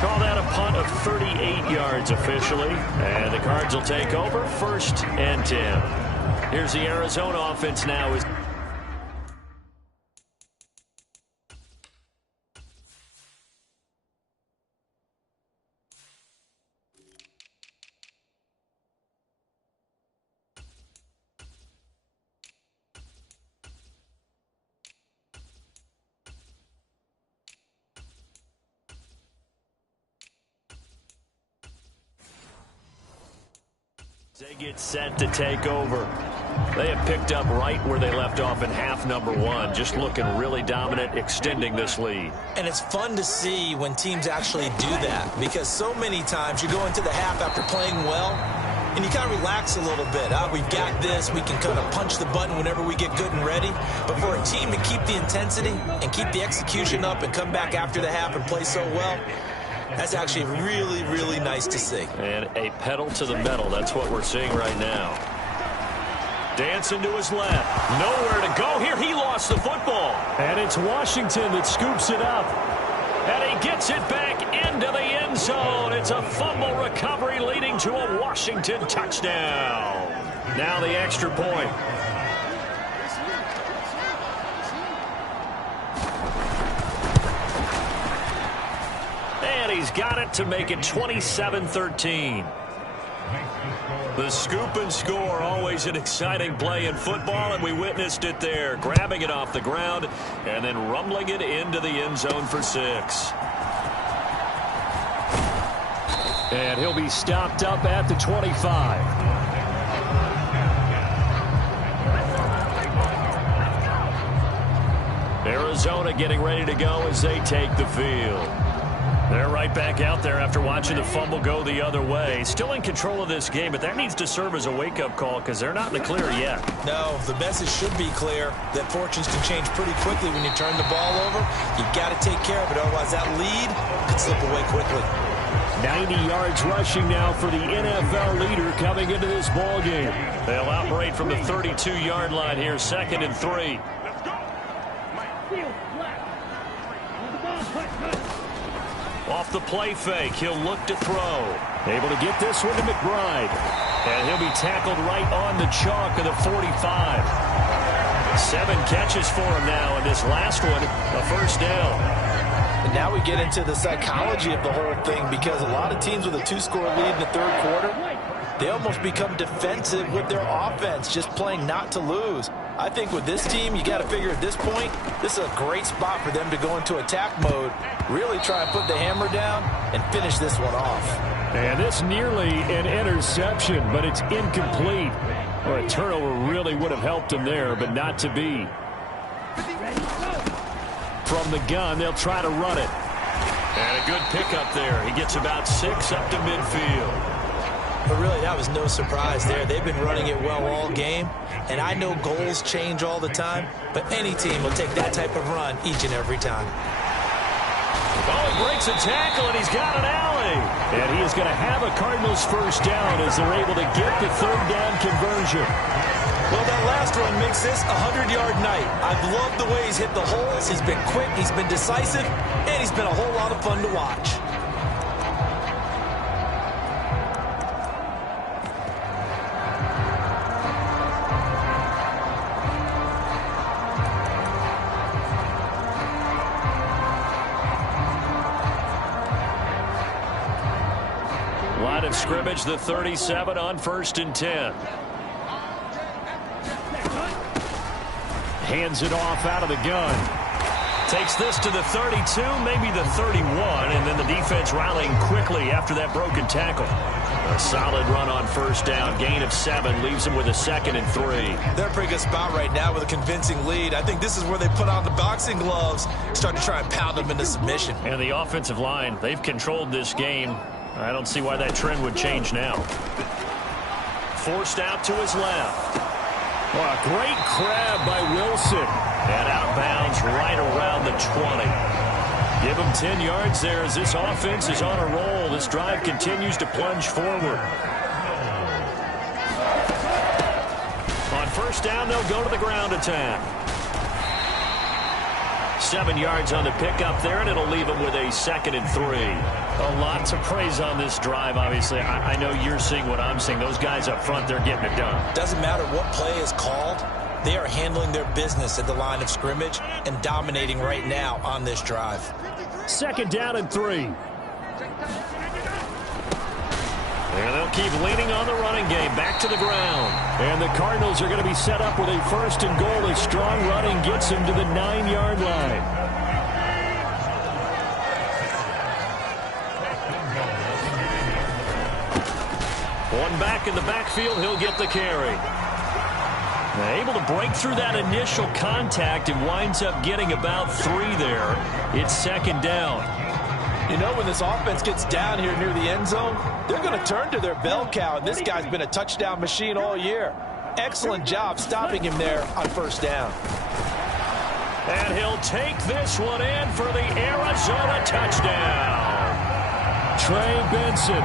Call that a punt of 38 yards officially. And the Cards will take over 1st and 10. Here's the Arizona offense now. They get set to take over. They have picked up right where they left off in half number 1. Just looking really dominant, extending this lead. And it's fun to see when teams actually do that, because so many times you go into the half after playing well, and you kind of relax a little bit. We've got this. We can kind of punch the button whenever we get good and ready. But for a team to keep the intensity and keep the execution up and come back after the half and play so well, that's actually really, really nice to see. And a pedal to the metal. That's what we're seeing right now. Dancing to his left. Nowhere to go here. He lost the football. And it's Washington that scoops it up. And he gets it back into the end zone. It's a fumble recovery leading to a Washington touchdown. Now the extra point. And he's got it to make it 27-13. The scoop and score, always an exciting play in football, and we witnessed it there. Grabbing it off the ground and then rumbling it into the end zone for 6. And he'll be stopped up at the 25. Arizona getting ready to go as they take the field. They're right back out there after watching the fumble go the other way. Still in control of this game, but that needs to serve as a wake-up call because they're not in the clear yet. No, the message should be clear that fortunes can change pretty quickly when you turn the ball over. You've got to take care of it, otherwise that lead could slip away quickly. 90 yards rushing now for the NFL leader coming into this ball game. They'll operate from the 32-yard line here, 2nd and 3. Off the play fake, he'll look to throw. Able to get this one to McBride. And he'll be tackled right on the chalk of the 45. 7 catches for him now, and this last one, a 1st down. And now we get into the psychology of the whole thing, because a lot of teams with a 2-score lead in the 3rd quarter, they almost become defensive with their offense, just playing not to lose. I think with this team, you got to figure at this point, this is a great spot for them to go into attack mode, really try and put the hammer down and finish this one off. And this nearly an interception, but it's incomplete. Well, a turnover really would have helped him there, but not to be. From the gun, they'll try to run it. And a good pickup there. He gets about 6 up to midfield. But really, that was no surprise there. They've been running it well all game, and I know goals change all the time, but any team will take that type of run each and every time. Oh, he breaks a tackle, and he's got an alley. And he is going to have a Cardinals first down as they're able to get the third down conversion. Well, that last run makes this a 100-yard night. I've loved the way he's hit the holes. He's been quick, he's been decisive, and he's been a whole lot of fun to watch. Line of scrimmage, the 37 on 1st and 10. Hands it off out of the gun. Takes this to the 32, maybe the 31, and then the defense rallying quickly after that broken tackle. A solid run on first down. Gain of 7 leaves them with a 2nd and 3. They're in a pretty good spot right now with a convincing lead. I think this is where they put on the boxing gloves, start to try and pound them into submission. And the offensive line, they've controlled this game. I don't see why that trend would change now. Forced out to his left. Oh, a great grab by Wilson. And outbounds right around the 20. Give him 10 yards there as this offense is on a roll. This drive continues to plunge forward. On first down, they'll go to the ground attack. 7 yards on the pickup there, and it'll leave them with a 2nd and 3. A lot to praise on this drive, obviously. I know you're seeing what I'm seeing. Those guys up front, they're getting it done. Doesn't matter what play is called. They are handling their business at the line of scrimmage and dominating right now on this drive. 2nd down and 3. And they'll keep leaning on the running game. Back to the ground. And the Cardinals are going to be set up with a 1st and goal. A strong running gets them to the 9-yard line. One back in the backfield, he'll get the carry. Able to break through that initial contact and winds up getting about 3 there. It's 2nd down. You know, when this offense gets down here near the end zone, they're going to turn to their bell cow, and this guy's been a touchdown machine all year. Excellent job stopping him there on first down. And he'll take this one in for the Arizona touchdown. Trey Benson,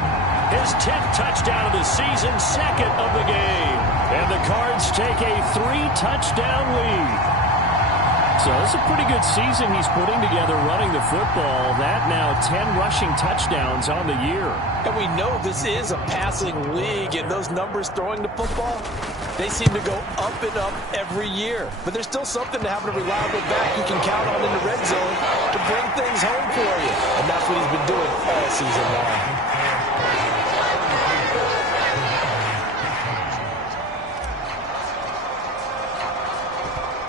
his 10th touchdown of the season, 2nd of the game. And the Cards take a 3-touchdown lead. So it's a pretty good season he's putting together running the football. That now 10 rushing touchdowns on the year. And we know this is a passing league, and those numbers throwing the football, they seem to go up and up every year. But there's still something to having a reliable back you can count on in the red zone to bring things home for you. And that's what he's been doing all season long.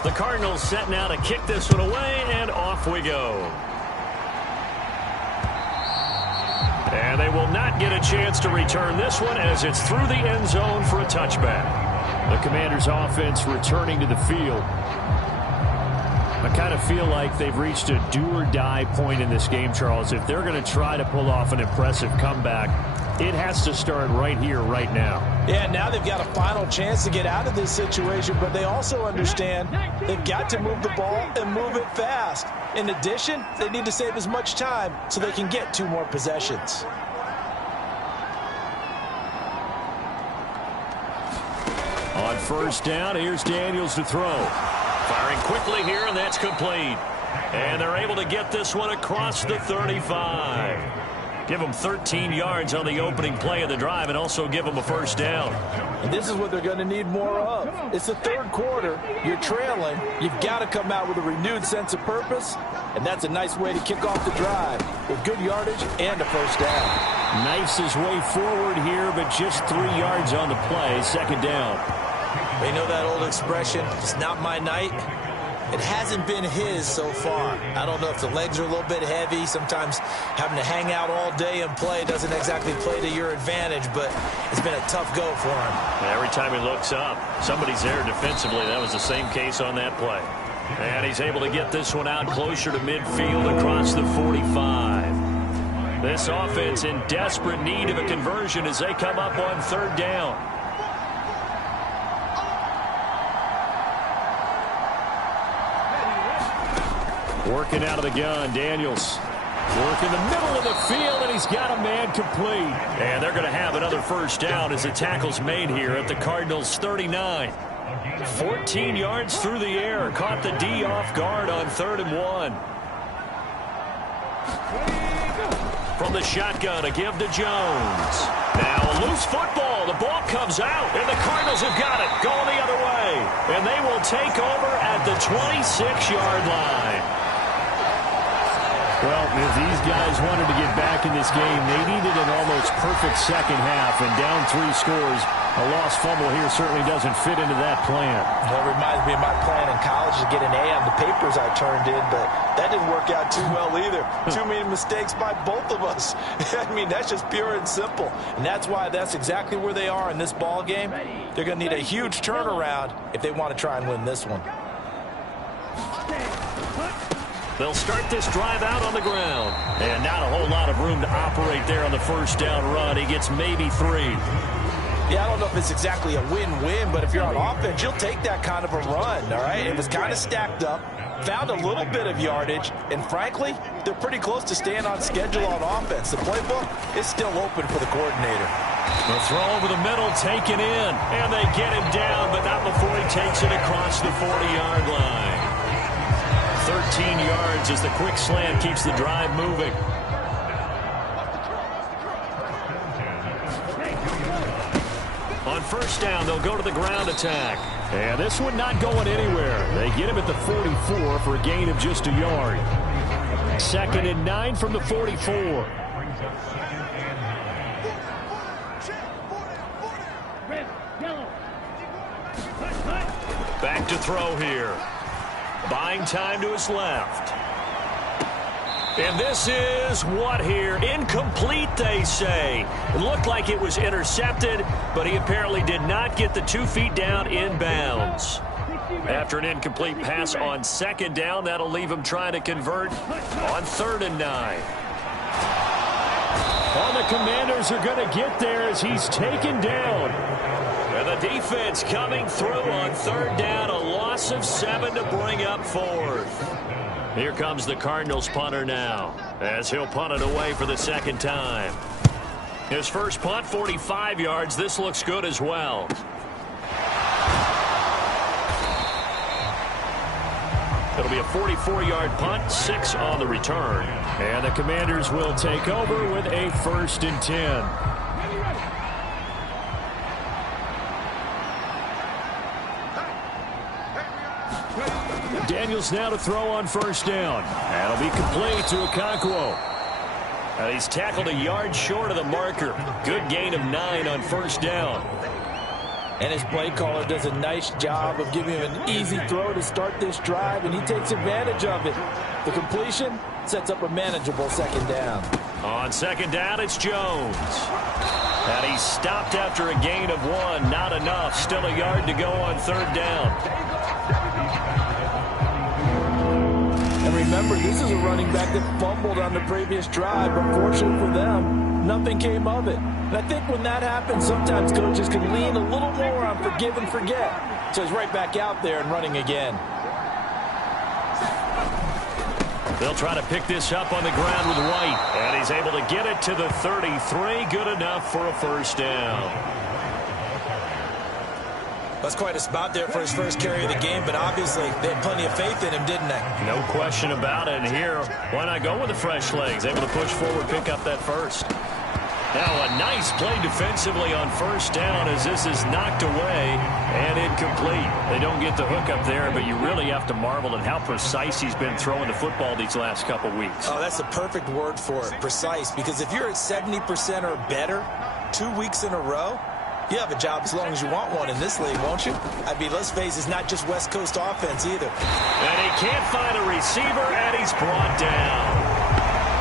The Cardinals set now to kick this one away, and off we go. And they will not get a chance to return this one as it's through the end zone for a touchback. The Commanders' offense returning to the field. I kind of feel like they've reached a do-or-die point in this game, Charles. If they're going to try to pull off an impressive comeback, it has to start right here, right now. Yeah, now they've got a final chance to get out of this situation, but they also understand they've got to move the ball and move it fast. In addition, they need to save as much time so they can get 2 more possessions. On first down, here's Daniels to throw. Firing quickly here, and that's complete. And they're able to get this one across the 35. Give them 13 yards on the opening play of the drive and also give them a first down. And this is what they're going to need more of. It's the 3rd quarter. You're trailing. You've got to come out with a renewed sense of purpose, and that's a nice way to kick off the drive with good yardage and a first down. Knifes his way forward here, but just 3 yards on the play. 2nd down. You know that old expression, it's not my night? It hasn't been his so far. I don't know if the legs are a little bit heavy. Sometimes having to hang out all day and play doesn't exactly play to your advantage, but it's been a tough go for him. Every time he looks up, somebody's there defensively. That was the same case on that play. And he's able to get this one out closer to midfield across the 45. This offense in desperate need of a conversion as they come up on third down. Working out of the gun, Daniels. Work in the middle of the field, and he's got a man complete. And they're going to have another first down as the tackle's made here at the Cardinals' 39. 14 yards through the air. Caught the D off guard on 3rd and 1. From the shotgun, a give to Jones. Now a loose football. The ball comes out, and the Cardinals have got it. Going the other way. And they will take over at the 26-yard line. Well, if these guys wanted to get back in this game, they needed an almost perfect second half, and down 3 scores. A lost fumble here certainly doesn't fit into that plan. That reminds me of my plan in college to get an A on the papers I turned in, but that didn't work out too well either. Too many mistakes by both of us. I mean, that's just pure and simple. And that's why that's exactly where they are in this ball game. They're going to need a huge turnaround if they want to try and win this one. They'll start this drive out on the ground. And not a whole lot of room to operate there on the first down run. He gets maybe 3. Yeah, I don't know if it's exactly a win-win, but if you're on offense, you'll take that kind of a run, all right? It was kind of stacked up, found a little bit of yardage, and frankly, they're pretty close to staying on schedule on offense. The playbook is still open for the coordinator. The throw over the middle taken in, and they get him down, but not before he takes it across the 40-yard line. 13 yards as the quick slant keeps the drive moving. On first down, they'll go to the ground attack. And this one not going anywhere. They get him at the 44 for a gain of just a yard. 2nd and 9 from the 44. Back to throw here. Buying time to his left. And this is what here? Incomplete, they say. It looked like it was intercepted, but he apparently did not get the 2 feet down in bounds. After an incomplete pass on 2nd down, that'll leave him trying to convert on 3rd and 9. Well, the Commanders are going to get there as he's taken down. And the defense coming through on 3rd down, a loss of 7 to bring up 4th. Here comes the Cardinals punter now, as he'll punt it away for the 2nd time. His first punt, 45 yards. This looks good as well. It'll be a 44-yard punt, 6 on the return. And the Commanders will take over with a 1st and 10. Daniels now to throw on first down. That'll be complete to Okonkwo. And he's tackled a yard short of the marker. Good gain of 9 on first down. And his play caller does a nice job of giving him an easy throw to start this drive, and he takes advantage of it. The completion sets up a manageable 2nd down. On 2nd down, it's Jones. And he's stopped after a gain of 1. Not enough. Still a yard to go on 3rd down. And remember, this is a running back that fumbled on the previous drive, but fortunately for them, nothing came of it. And I think when that happens, sometimes coaches can lean a little more on forgive and forget. So he's right back out there and running again. They'll try to pick this up on the ground with White. And he's able to get it to the 33. Good enough for a 1st down. That's quite a spot there for his first carry of the game, but obviously they had plenty of faith in him, didn't they? No question about it. And here, why not go with the fresh legs? Able to push forward, pick up that 1st. Now a nice play defensively on 1st down as this is knocked away and incomplete. They don't get the hook up there, but you really have to marvel at how precise he's been throwing the football these last couple weeks. Oh, that's the perfect word for it, precise, because if you're at 70% or better 2 weeks in a row, you have a job as long as you want one in this league, won't you? I mean, let's face it, it's not just West Coast offense either. And he can't find a receiver, and he's brought down.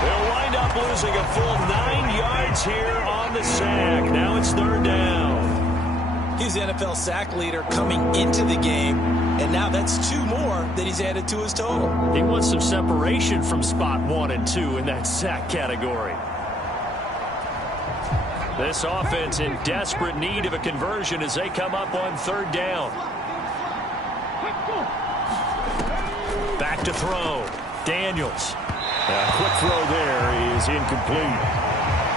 They'll wind up losing a full 9 yards here on the sack. Now it's 3rd down. He's the NFL sack leader coming into the game, and now that's 2 more that he's added to his total. He wants some separation from spot 1 and 2 in that sack category. This offense in desperate need of a conversion as they come up on third down. Back to throw. Daniels. A quick throw there is incomplete.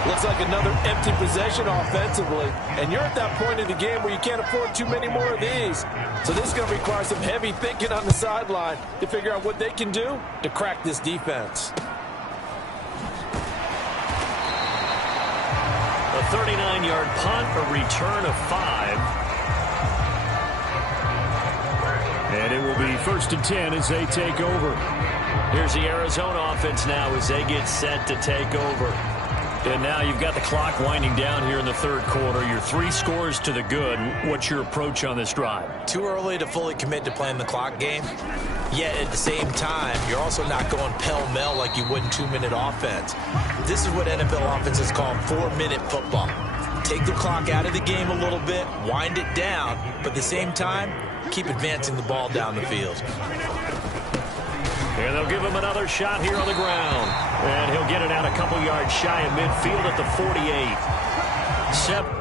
Looks like another empty possession offensively. And you're at that point in the game where you can't afford too many more of these. So this is going to require some heavy thinking on the sideline to figure out what they can do to crack this defense. A 39-yard punt, a return of 5. And it will be 1st and 10 as they take over. Here's the Arizona offense now as they get set to take over. And now you've got the clock winding down here in the third quarter. You're 3 scores to the good. What's your approach on this drive? Too early to fully commit to playing the clock game. Yet at the same time, you're also not going pell-mell like you would in 2-minute offense. This is what NFL offenses call 4-minute football. Take the clock out of the game a little bit, wind it down, but at the same time, keep advancing the ball down the field. And they'll give him another shot here on the ground. And he'll get it out a couple yards shy of midfield at the 48. 7.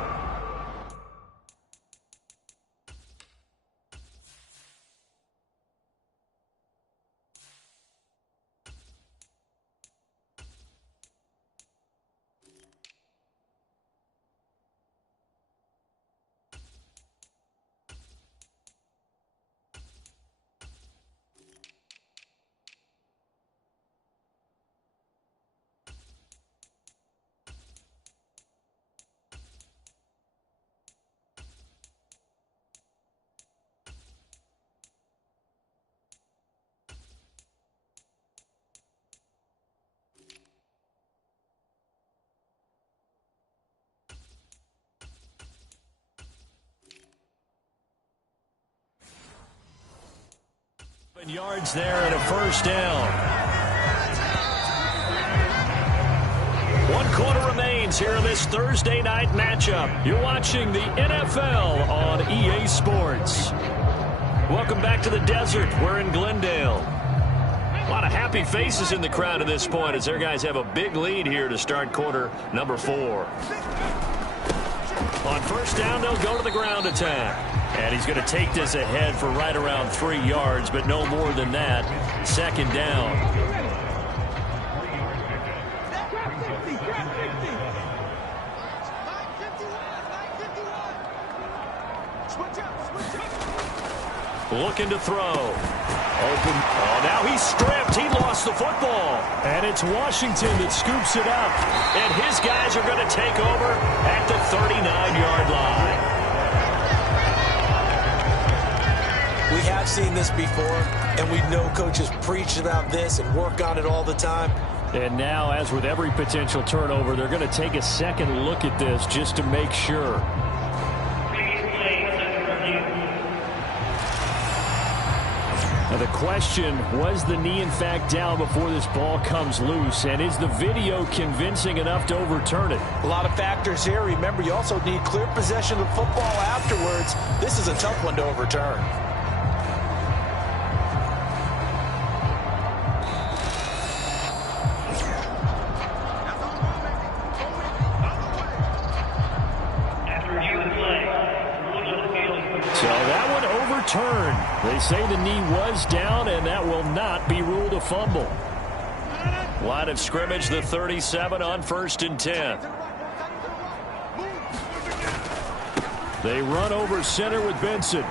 Yards there and a first down. 1 quarter remains here in this Thursday night matchup. You're watching the NFL on EA Sports. Welcome back to the desert. We're in Glendale. A lot of happy faces in the crowd at this point as their guys have a big lead here to start quarter number 4. On first down, they'll go to the ground attack. And he's going to take this ahead for right around 3 yards, but no more than that. 2nd down. Looking to throw. Open. Oh, now he's stripped. He lost the football. And it's Washington that scoops it up. And his guys are going to take over at the 39-yard line. We have seen this before, and we know coaches preach about this and work on it all the time. And now, as with every potential turnover, they're going to take a second look at this just to make sure. Now the question, was the knee in fact down before this ball comes loose? And is the video convincing enough to overturn it? A lot of factors here. Remember, you also need clear possession of football afterwards. This is a tough one to overturn. They say the knee was down, and that will not be ruled a fumble. Line of scrimmage, the 37 on 1st and 10. They run over center with Benson.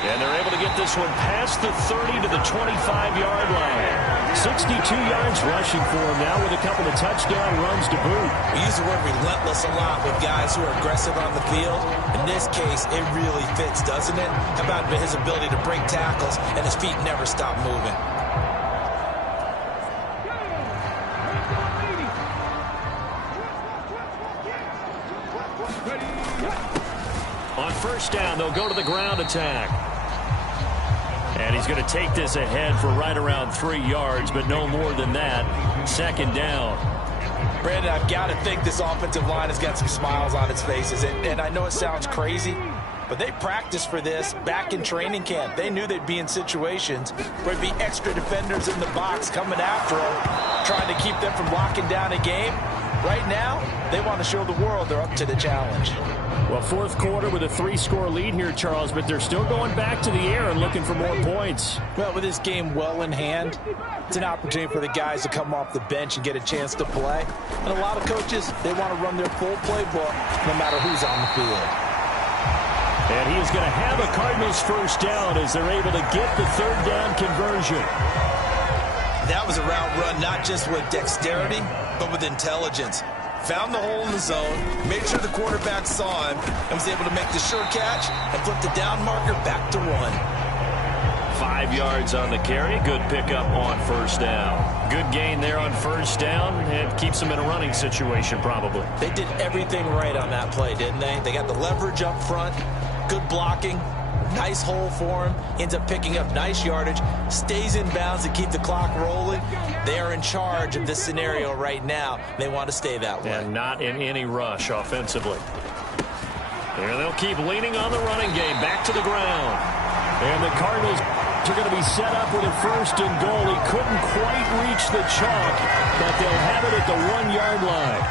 And they're able to get this one past the 30 to the 25-yard line. 62 yards rushing for him now with a couple of touchdown runs to boot. We use the word relentless a lot with guys who are aggressive on the field. In this case, it really fits, doesn't it? How about his ability to break tackles and his feet never stop moving? On first down, they'll go to the ground attack. And he's going to take this ahead for right around 3 yards, but no more than that. 2nd down. Brandon, I've got to think this offensive line has got some smiles on its faces. And I know it sounds crazy, but they practiced for this back in training camp. They knew they'd be in situations where there'd be extra defenders in the box coming after them, trying to keep them from locking down a game. Right now, they want to show the world they're up to the challenge. Well, fourth quarter with a 3-score lead here, Charles, but they're still going back to the air and looking for more points. Well, with this game well in hand, it's an opportunity for the guys to come off the bench and get a chance to play. And a lot of coaches, they want to run their full playbook no matter who's on the field. And he is going to have a Cardinals first down as they're able to get the third down conversion. That was a route run not just with dexterity, but with intelligence. Found the hole in the zone, made sure the quarterback saw him, and was able to make the sure catch and flip the down marker back to run. 5 yards on the carry. Good pickup on first down. Good gain there on first down. It keeps them in a running situation probably. They did everything right on that play, didn't they? They got the leverage up front, good blocking, nice hole for him, ends up picking up nice yardage, stays in bounds to keep the clock rolling. They are in charge of this scenario right now. They want to stay that way. And not in any rush offensively. And they'll keep leaning on the running game. Back to the ground. And the Cardinals are going to be set up with a first and goal. He couldn't quite reach the chalk, but they'll have it at the 1-yard line.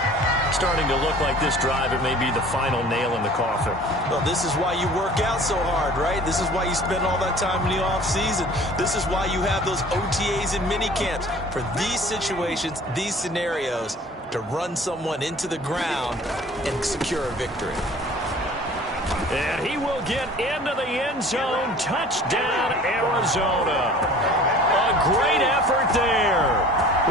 Starting to look like this drive, it may be the final nail in the coffin. Well, this is why you work out so hard, right? This is why you spend all that time in the offseason. This is why you have those OTAs and mini camps. For these situations, these scenarios, to run someone into the ground and secure a victory. And he will get into the end zone. Touchdown, Arizona. A great effort there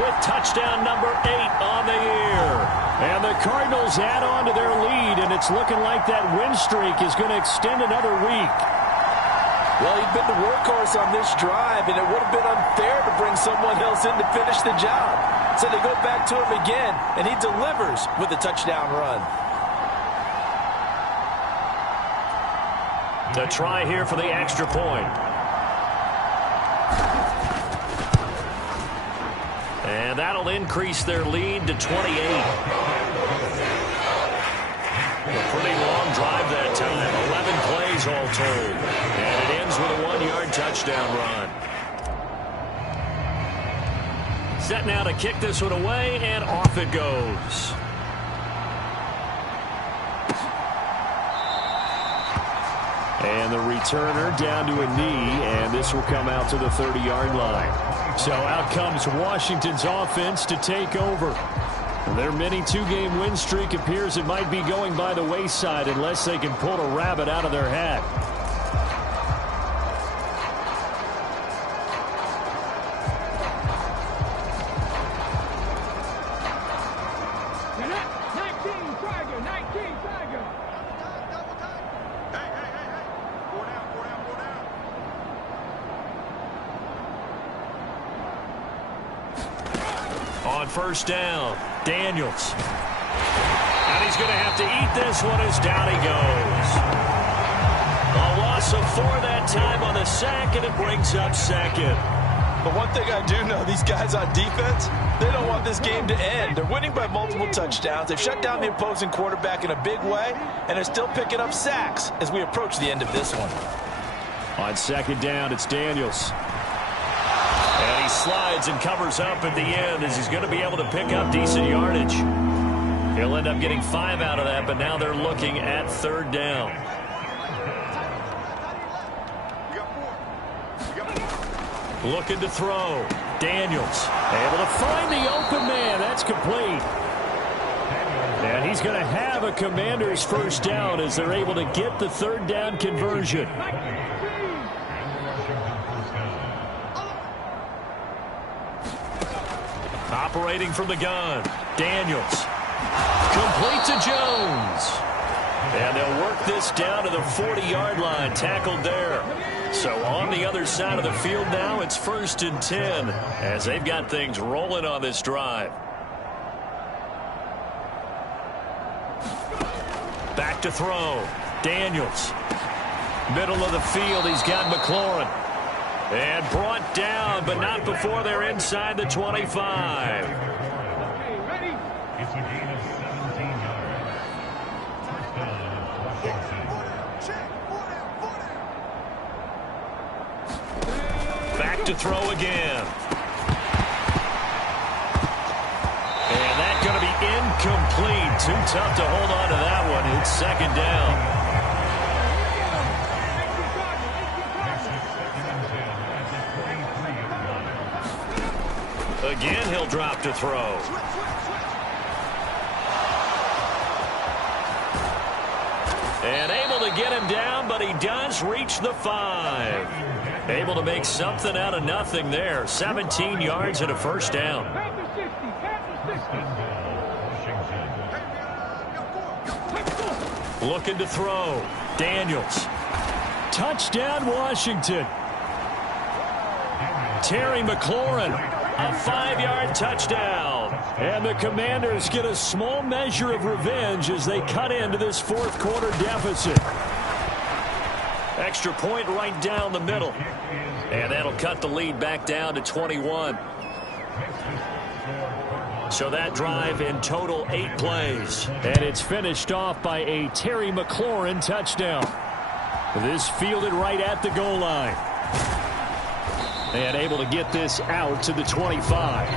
with touchdown number 8 on the year. And the Cardinals add on to their lead, and it's looking like that win streak is going to extend another week. Well, he's been the workhorse on this drive, and it would have been unfair to bring someone else in to finish the job. So they go back to him again, and he delivers with a touchdown run. The try here for the extra point. And that'll increase their lead to 28. A pretty long drive that time. 11 plays all told. And it ends with a 1-yard touchdown run. Set now to kick this one away, and off it goes. And the returner down to a knee, and this will come out to the 30-yard line. So out comes Washington's offense to take over. Their mini 2-game win streak appears it might be going by the wayside unless they can pull a rabbit out of their hat. On first down, Daniels. And he's going to have to eat this one as down he goes. A loss of 4 that time on the sack, and it brings up second. But one thing I do know, these guys on defense, they don't want this game to end. They're winning by multiple touchdowns. They've shut down the opposing quarterback in a big way, and they're still picking up sacks as we approach the end of this one. On second down, it's Daniels. And he slides and covers up at the end as he's going to be able to pick up decent yardage. He'll end up getting 5 out of that, but now they're looking at third down. Looking to throw. Daniels able to find the open man. That's complete. And he's going to have a Commander's first down as they're able to get the third down conversion. Operating from the gun, Daniels. Complete to Jones. And they'll work this down to the 40-yard line, tackled there. So on the other side of the field now, it's 1st and 10 as they've got things rolling on this drive. Back to throw, Daniels. Middle of the field, he's got McLaurin. And brought down, but not before they're inside the 25. It's a gain of 17 yards. First down, Washington. Back to throw again. And that's going to be tough to hold on to that one. It's second down. Again, he'll drop to throw. And able to get him down, but he does reach the 5. Able to make something out of nothing there. 17 yards and a first down. Looking to throw. Daniels. Touchdown, Washington. Terry McLaurin, a 5-yard touchdown. And the Commanders get a small measure of revenge as they cut into this fourth quarter deficit. Extra point right down the middle. And that'll cut the lead back down to 21. So that drive in total 8 plays. And it's finished off by a Terry McLaurin touchdown. This fielded right at the goal line. And able to get this out to the 25.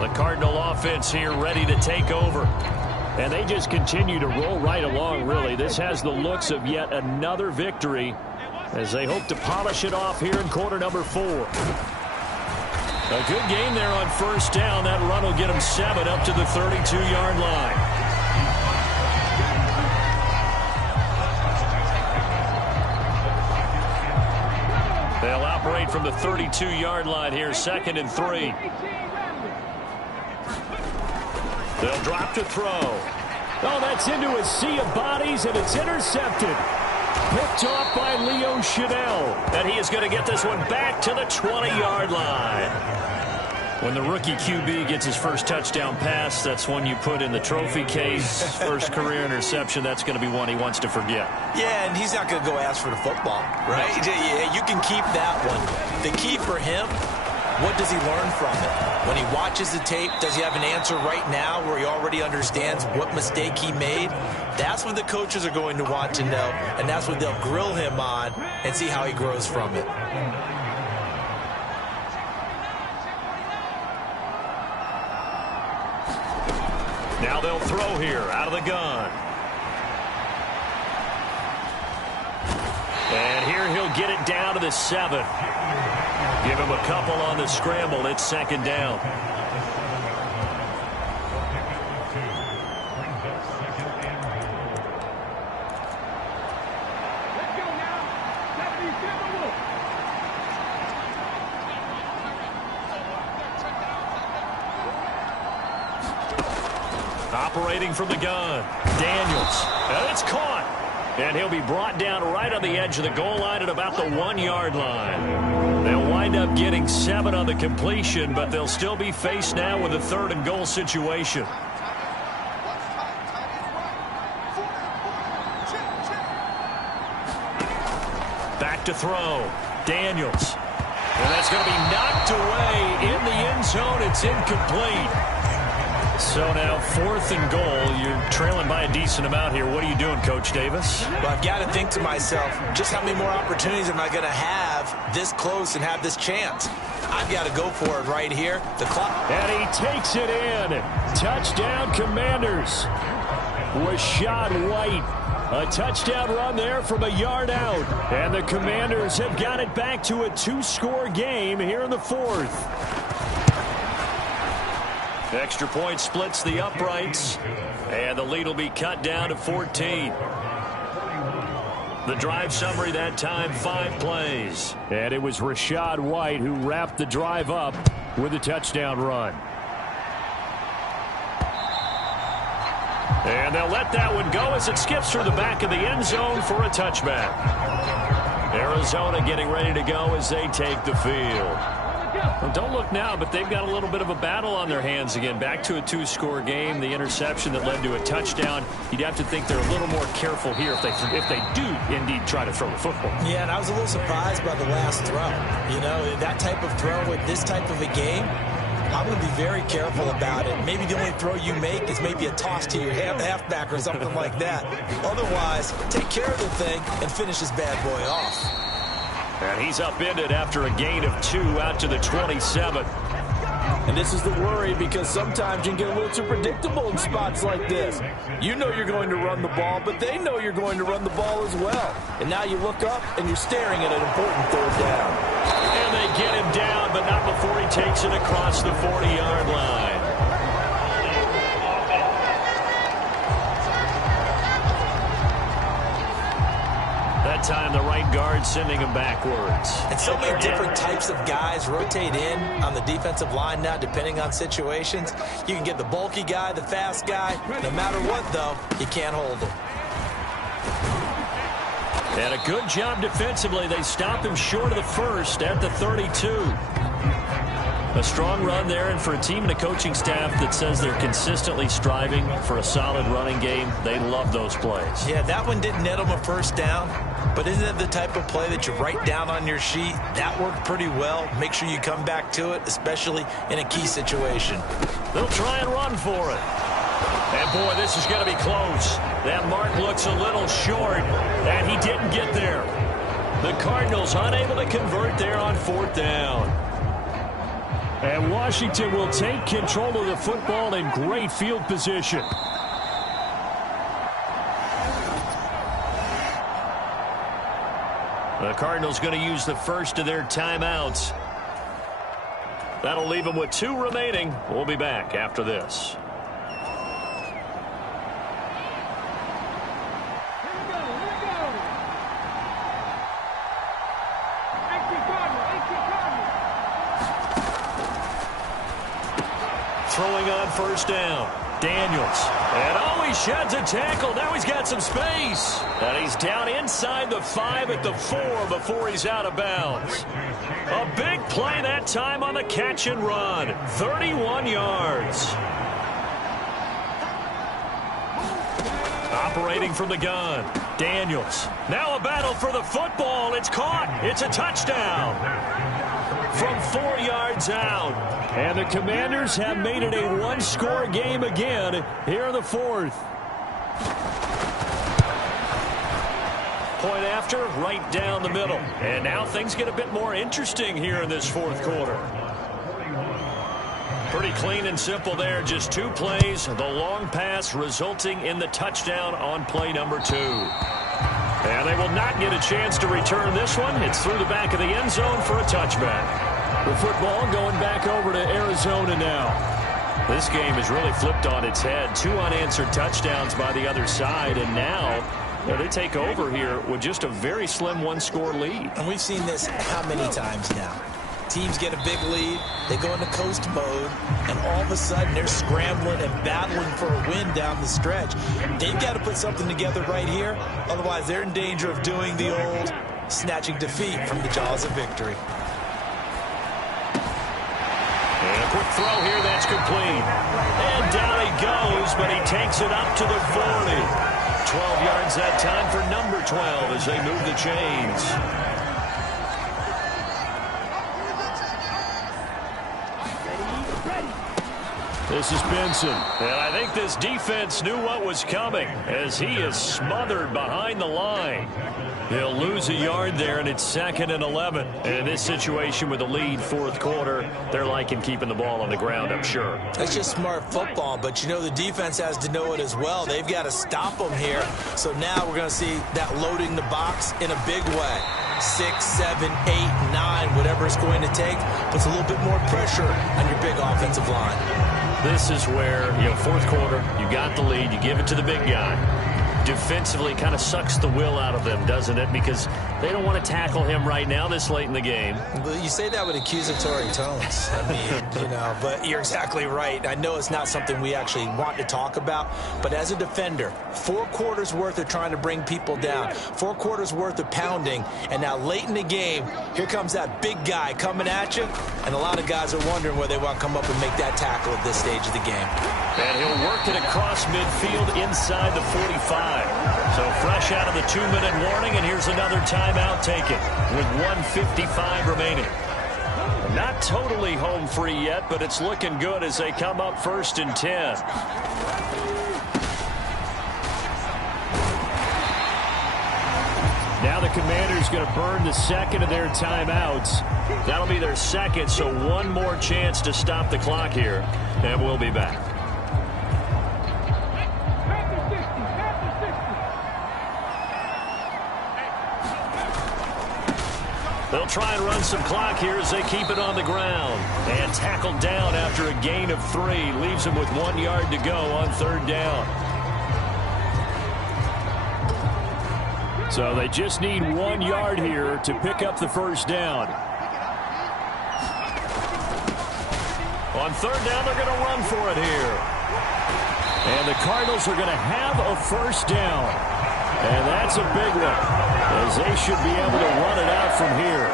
The Cardinal offense here ready to take over. And they just continue to roll right along, really. This has the looks of yet another victory as they hope to polish it off here in quarter number 4. A good game there on first down. That run will get them 7 up to the 32-yard line. They'll operate from the 32-yard line here, 2nd and 3. They'll drop to throw. Oh, that's into a sea of bodies, and it's intercepted. Picked off by Leo Chanel. And he is going to get this one back to the 20-yard line. When the rookie QB gets his first touchdown pass, that's one you put in the trophy case. First career interception, that's going to be one he wants to forget. Yeah, and he's not going to go ask for the football, right? Yeah, you can keep that one. The key for him, what does he learn from it? When he watches the tape, does he have an answer right now where he already understands what mistake he made? That's what the coaches are going to want to know, and that's what they'll grill him on and see how he grows from it. Now they'll throw here out of the gun. And here he'll get it down to the 7. Give him a couple on the scramble. It's 2nd down. Operating from the gun. Daniels. And it's caught. And he'll be brought down right on the edge of the goal line at about the 1-yard line. They'll wind up getting 7 on the completion, but they'll still be faced now with a 3rd and goal situation. Back to throw. Daniels. And that's going to be knocked away in the end zone. It's incomplete. So now 4th and goal. You're trailing by a decent amount here. What are you doing, Coach Davis? Well, I've got to think to myself, just how many more opportunities am I going to have this close and have this chance? I've got to go for it right here. The clock. And he takes it in. Touchdown, Commanders. Rashad White. A touchdown run there from a yard out. And the Commanders have got it back to a 2-score game here in the 4th. Extra point splits the uprights, and the lead will be cut down to 14. The drive summary that time, 5 plays. And it was Rashad White who wrapped the drive up with a touchdown run. And they'll let that one go as it skips through the back of the end zone for a touchback. Arizona getting ready to go as they take the field. Well, don't look now, but they've got a little bit of a battle on their hands again. Back to a 2-score game. The interception that led to a touchdown. You'd have to think they're a little more careful here if they do indeed try to throw the football. Yeah, and I was a little surprised by the last throw. You know, that type of throw with this type of a game, I'm going to be very careful about it. Maybe the only throw you make is maybe a toss to your halfback or something like that. Otherwise, take care of the thing and finish this bad boy off. And he's upended after a gain of 2 out to the 27. And this is the worry, because sometimes you can get a little too predictable in spots like this. You know you're going to run the ball, but they know you're going to run the ball as well. And now you look up and you're staring at an important third down. And they get him down, but not before he takes it across the 40-yard line. That time the right guard sending him backwards. And so many different types of guys rotate in on the defensive line now, depending on situations. You can get the bulky guy, the fast guy. No matter what, though, you can't hold him. And a good job defensively. They stop him short of the first at the 32. A strong run there, and for a team and a coaching staff that says they're consistently striving for a solid running game, they love those plays. Yeah, that one didn't net them a first down, but isn't it the type of play that you write down on your sheet? That worked pretty well. Make sure you come back to it, especially in a key situation. They'll try and run for it. And, boy, this is going to be close. That mark looks a little short, and he didn't get there. The Cardinals unable to convert there on 4th down. And Washington will take control of the football in great field position. The Cardinals going to use the first of their timeouts. That'll leave them with 2 remaining. We'll be back after this. Throwing on 1st down. Daniels. And oh, he sheds a tackle. Now he's got some space. And he's down inside the 5 at the 4 before he's out of bounds. A big play that time on the catch and run. 31 yards. Operating from the gun. Daniels. Now a battle for the football. It's caught. It's a touchdown. From 4 yards out. And the Commanders have made it a 1-score game again here in the 4th. Point after, right down the middle. And now things get a bit more interesting here in this 4th quarter. Pretty clean and simple there. Just 2 plays. The long pass resulting in the touchdown on play number 2. And they will not get a chance to return this one. It's through the back of the end zone for a touchback. The football going back over to Arizona now. This game has really flipped on its head. 2 unanswered touchdowns by the other side, and now they take over here with just a very slim 1-score lead. And we've seen this how many times now? Teams get a big lead, they go into coast mode, and all of a sudden they're scrambling and battling for a win down the stretch. They've got to put something together right here, otherwise they're in danger of doing the old snatching defeat from the jaws of victory. And a quick throw here, that's complete. And down he goes, but he takes it up to the 40. 12 yards that time for number 12 as they move the chains. This is Benson. And I think this defense knew what was coming as he is smothered behind the line. He'll lose a yard there, and it's 2nd and 11. And in this situation with the lead 4th quarter, they're liking keeping the ball on the ground, I'm sure. It's just smart football, but you know the defense has to know it as well. They've got to stop them here. So now we're going to see that loading the box in a big way. 6, 7, 8, 9, whatever it's going to take, puts a little bit more pressure on your big offensive line. This is where, 4th quarter, you got the lead, you give it to the big guy. Defensively kind of sucks the will out of them, doesn't it? Because they don't want to tackle him right now this late in the game. You say that with accusatory tones. I mean, but you're exactly right. I know it's not something we actually want to talk about, but as a defender, 4 quarters worth of trying to bring people down, 4 quarters worth of pounding, and now late in the game, here comes that big guy coming at you, and a lot of guys are wondering whether they want to come up and make that tackle at this stage of the game. And he'll work it across midfield inside the 45. So fresh out of the 2-minute warning, and here's another timeout taken with 1:55 remaining. Not totally home free yet, but it's looking good as they come up 1st and 10. Now the Commanders going to burn the second of their timeouts. That'll be their second, so one more chance to stop the clock here, and we'll be back. They'll try and run some clock here as they keep it on the ground. And tackled down after a gain of 3. Leaves them with 1 yard to go on third down. So they just need 1 yard here to pick up the first down. On third down, they're going to run for it here. And the Cardinals are going to have a first down. And that's a big one, as they should be able to run it out from here.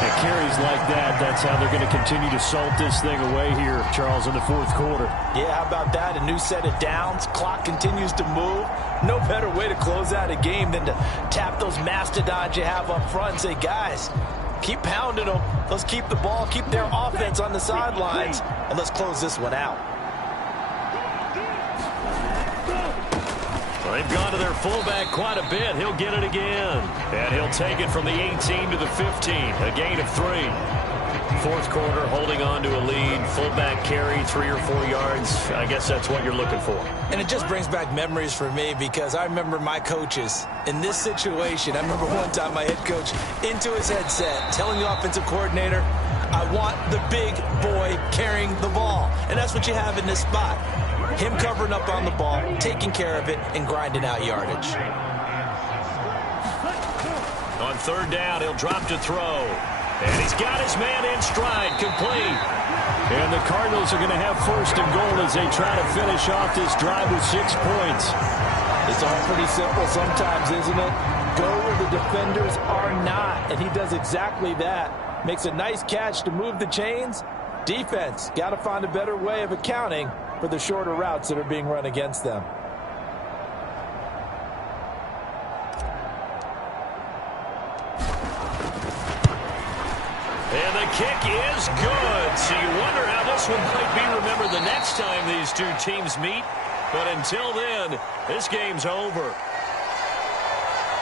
And carries like that, that's how they're going to continue to salt this thing away here, Charles, in the fourth quarter. Yeah, how about that? A new set of downs. Clock continues to move. No better way to close out a game than to tap those mastodons you have up front and say, guys, keep pounding them. Let's keep the ball, keep their offense on the sidelines, and let's close this one out. They've gone to their fullback quite a bit. He'll get it again. And he'll take it from the 18 to the 15. A gain of 3. Fourth quarter, holding on to a lead. Fullback carry, 3 or 4 yards. I guess that's what you're looking for. And it just brings back memories for me because I remember my coaches in this situation. I remember one time my head coach into his headset telling the offensive coordinator, I want the big boy carrying the ball. And that's what you have in this spot. Him covering up on the ball, taking care of it, and grinding out yardage. On third down, he'll drop to throw. And he's got his man in stride, complete. And the Cardinals are going to have first and goal as they try to finish off this drive with 6 points. It's all pretty simple sometimes, isn't it? Go where the defenders are not, and he does exactly that. Makes a nice catch to move the chains. Defense, got to find a better way of accounting for the shorter routes that are being run against them. And the kick is good. So you wonder how this one might be remembered the next time these two teams meet. But until then, this game's over.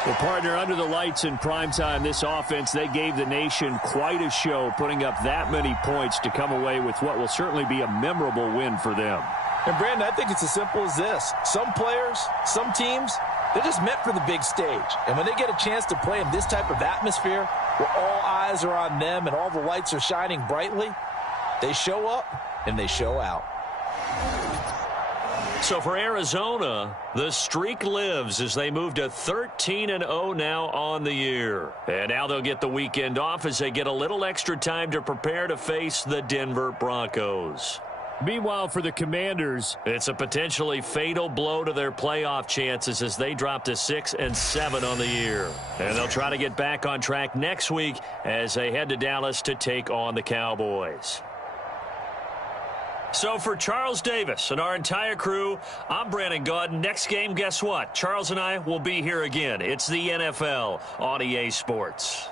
Well, partner, under the lights in primetime, this offense, they gave the nation quite a show, putting up that many points to come away with what will certainly be a memorable win for them. And, Brandon, I think it's as simple as this. Some players, some teams, they're just meant for the big stage. And when they get a chance to play in this type of atmosphere where all eyes are on them and all the lights are shining brightly, they show up and they show out. So for Arizona, the streak lives as they move to 13-0 now on the year. And now they'll get the weekend off as they get a little extra time to prepare to face the Denver Broncos. Meanwhile, for the Commanders, it's a potentially fatal blow to their playoff chances as they drop to 6-7 on the year. And they'll try to get back on track next week as they head to Dallas to take on the Cowboys. So for Charles Davis and our entire crew, I'm Brandon Gaudin. Next game, guess what? Charles and I will be here again. It's the NFL on EA Sports.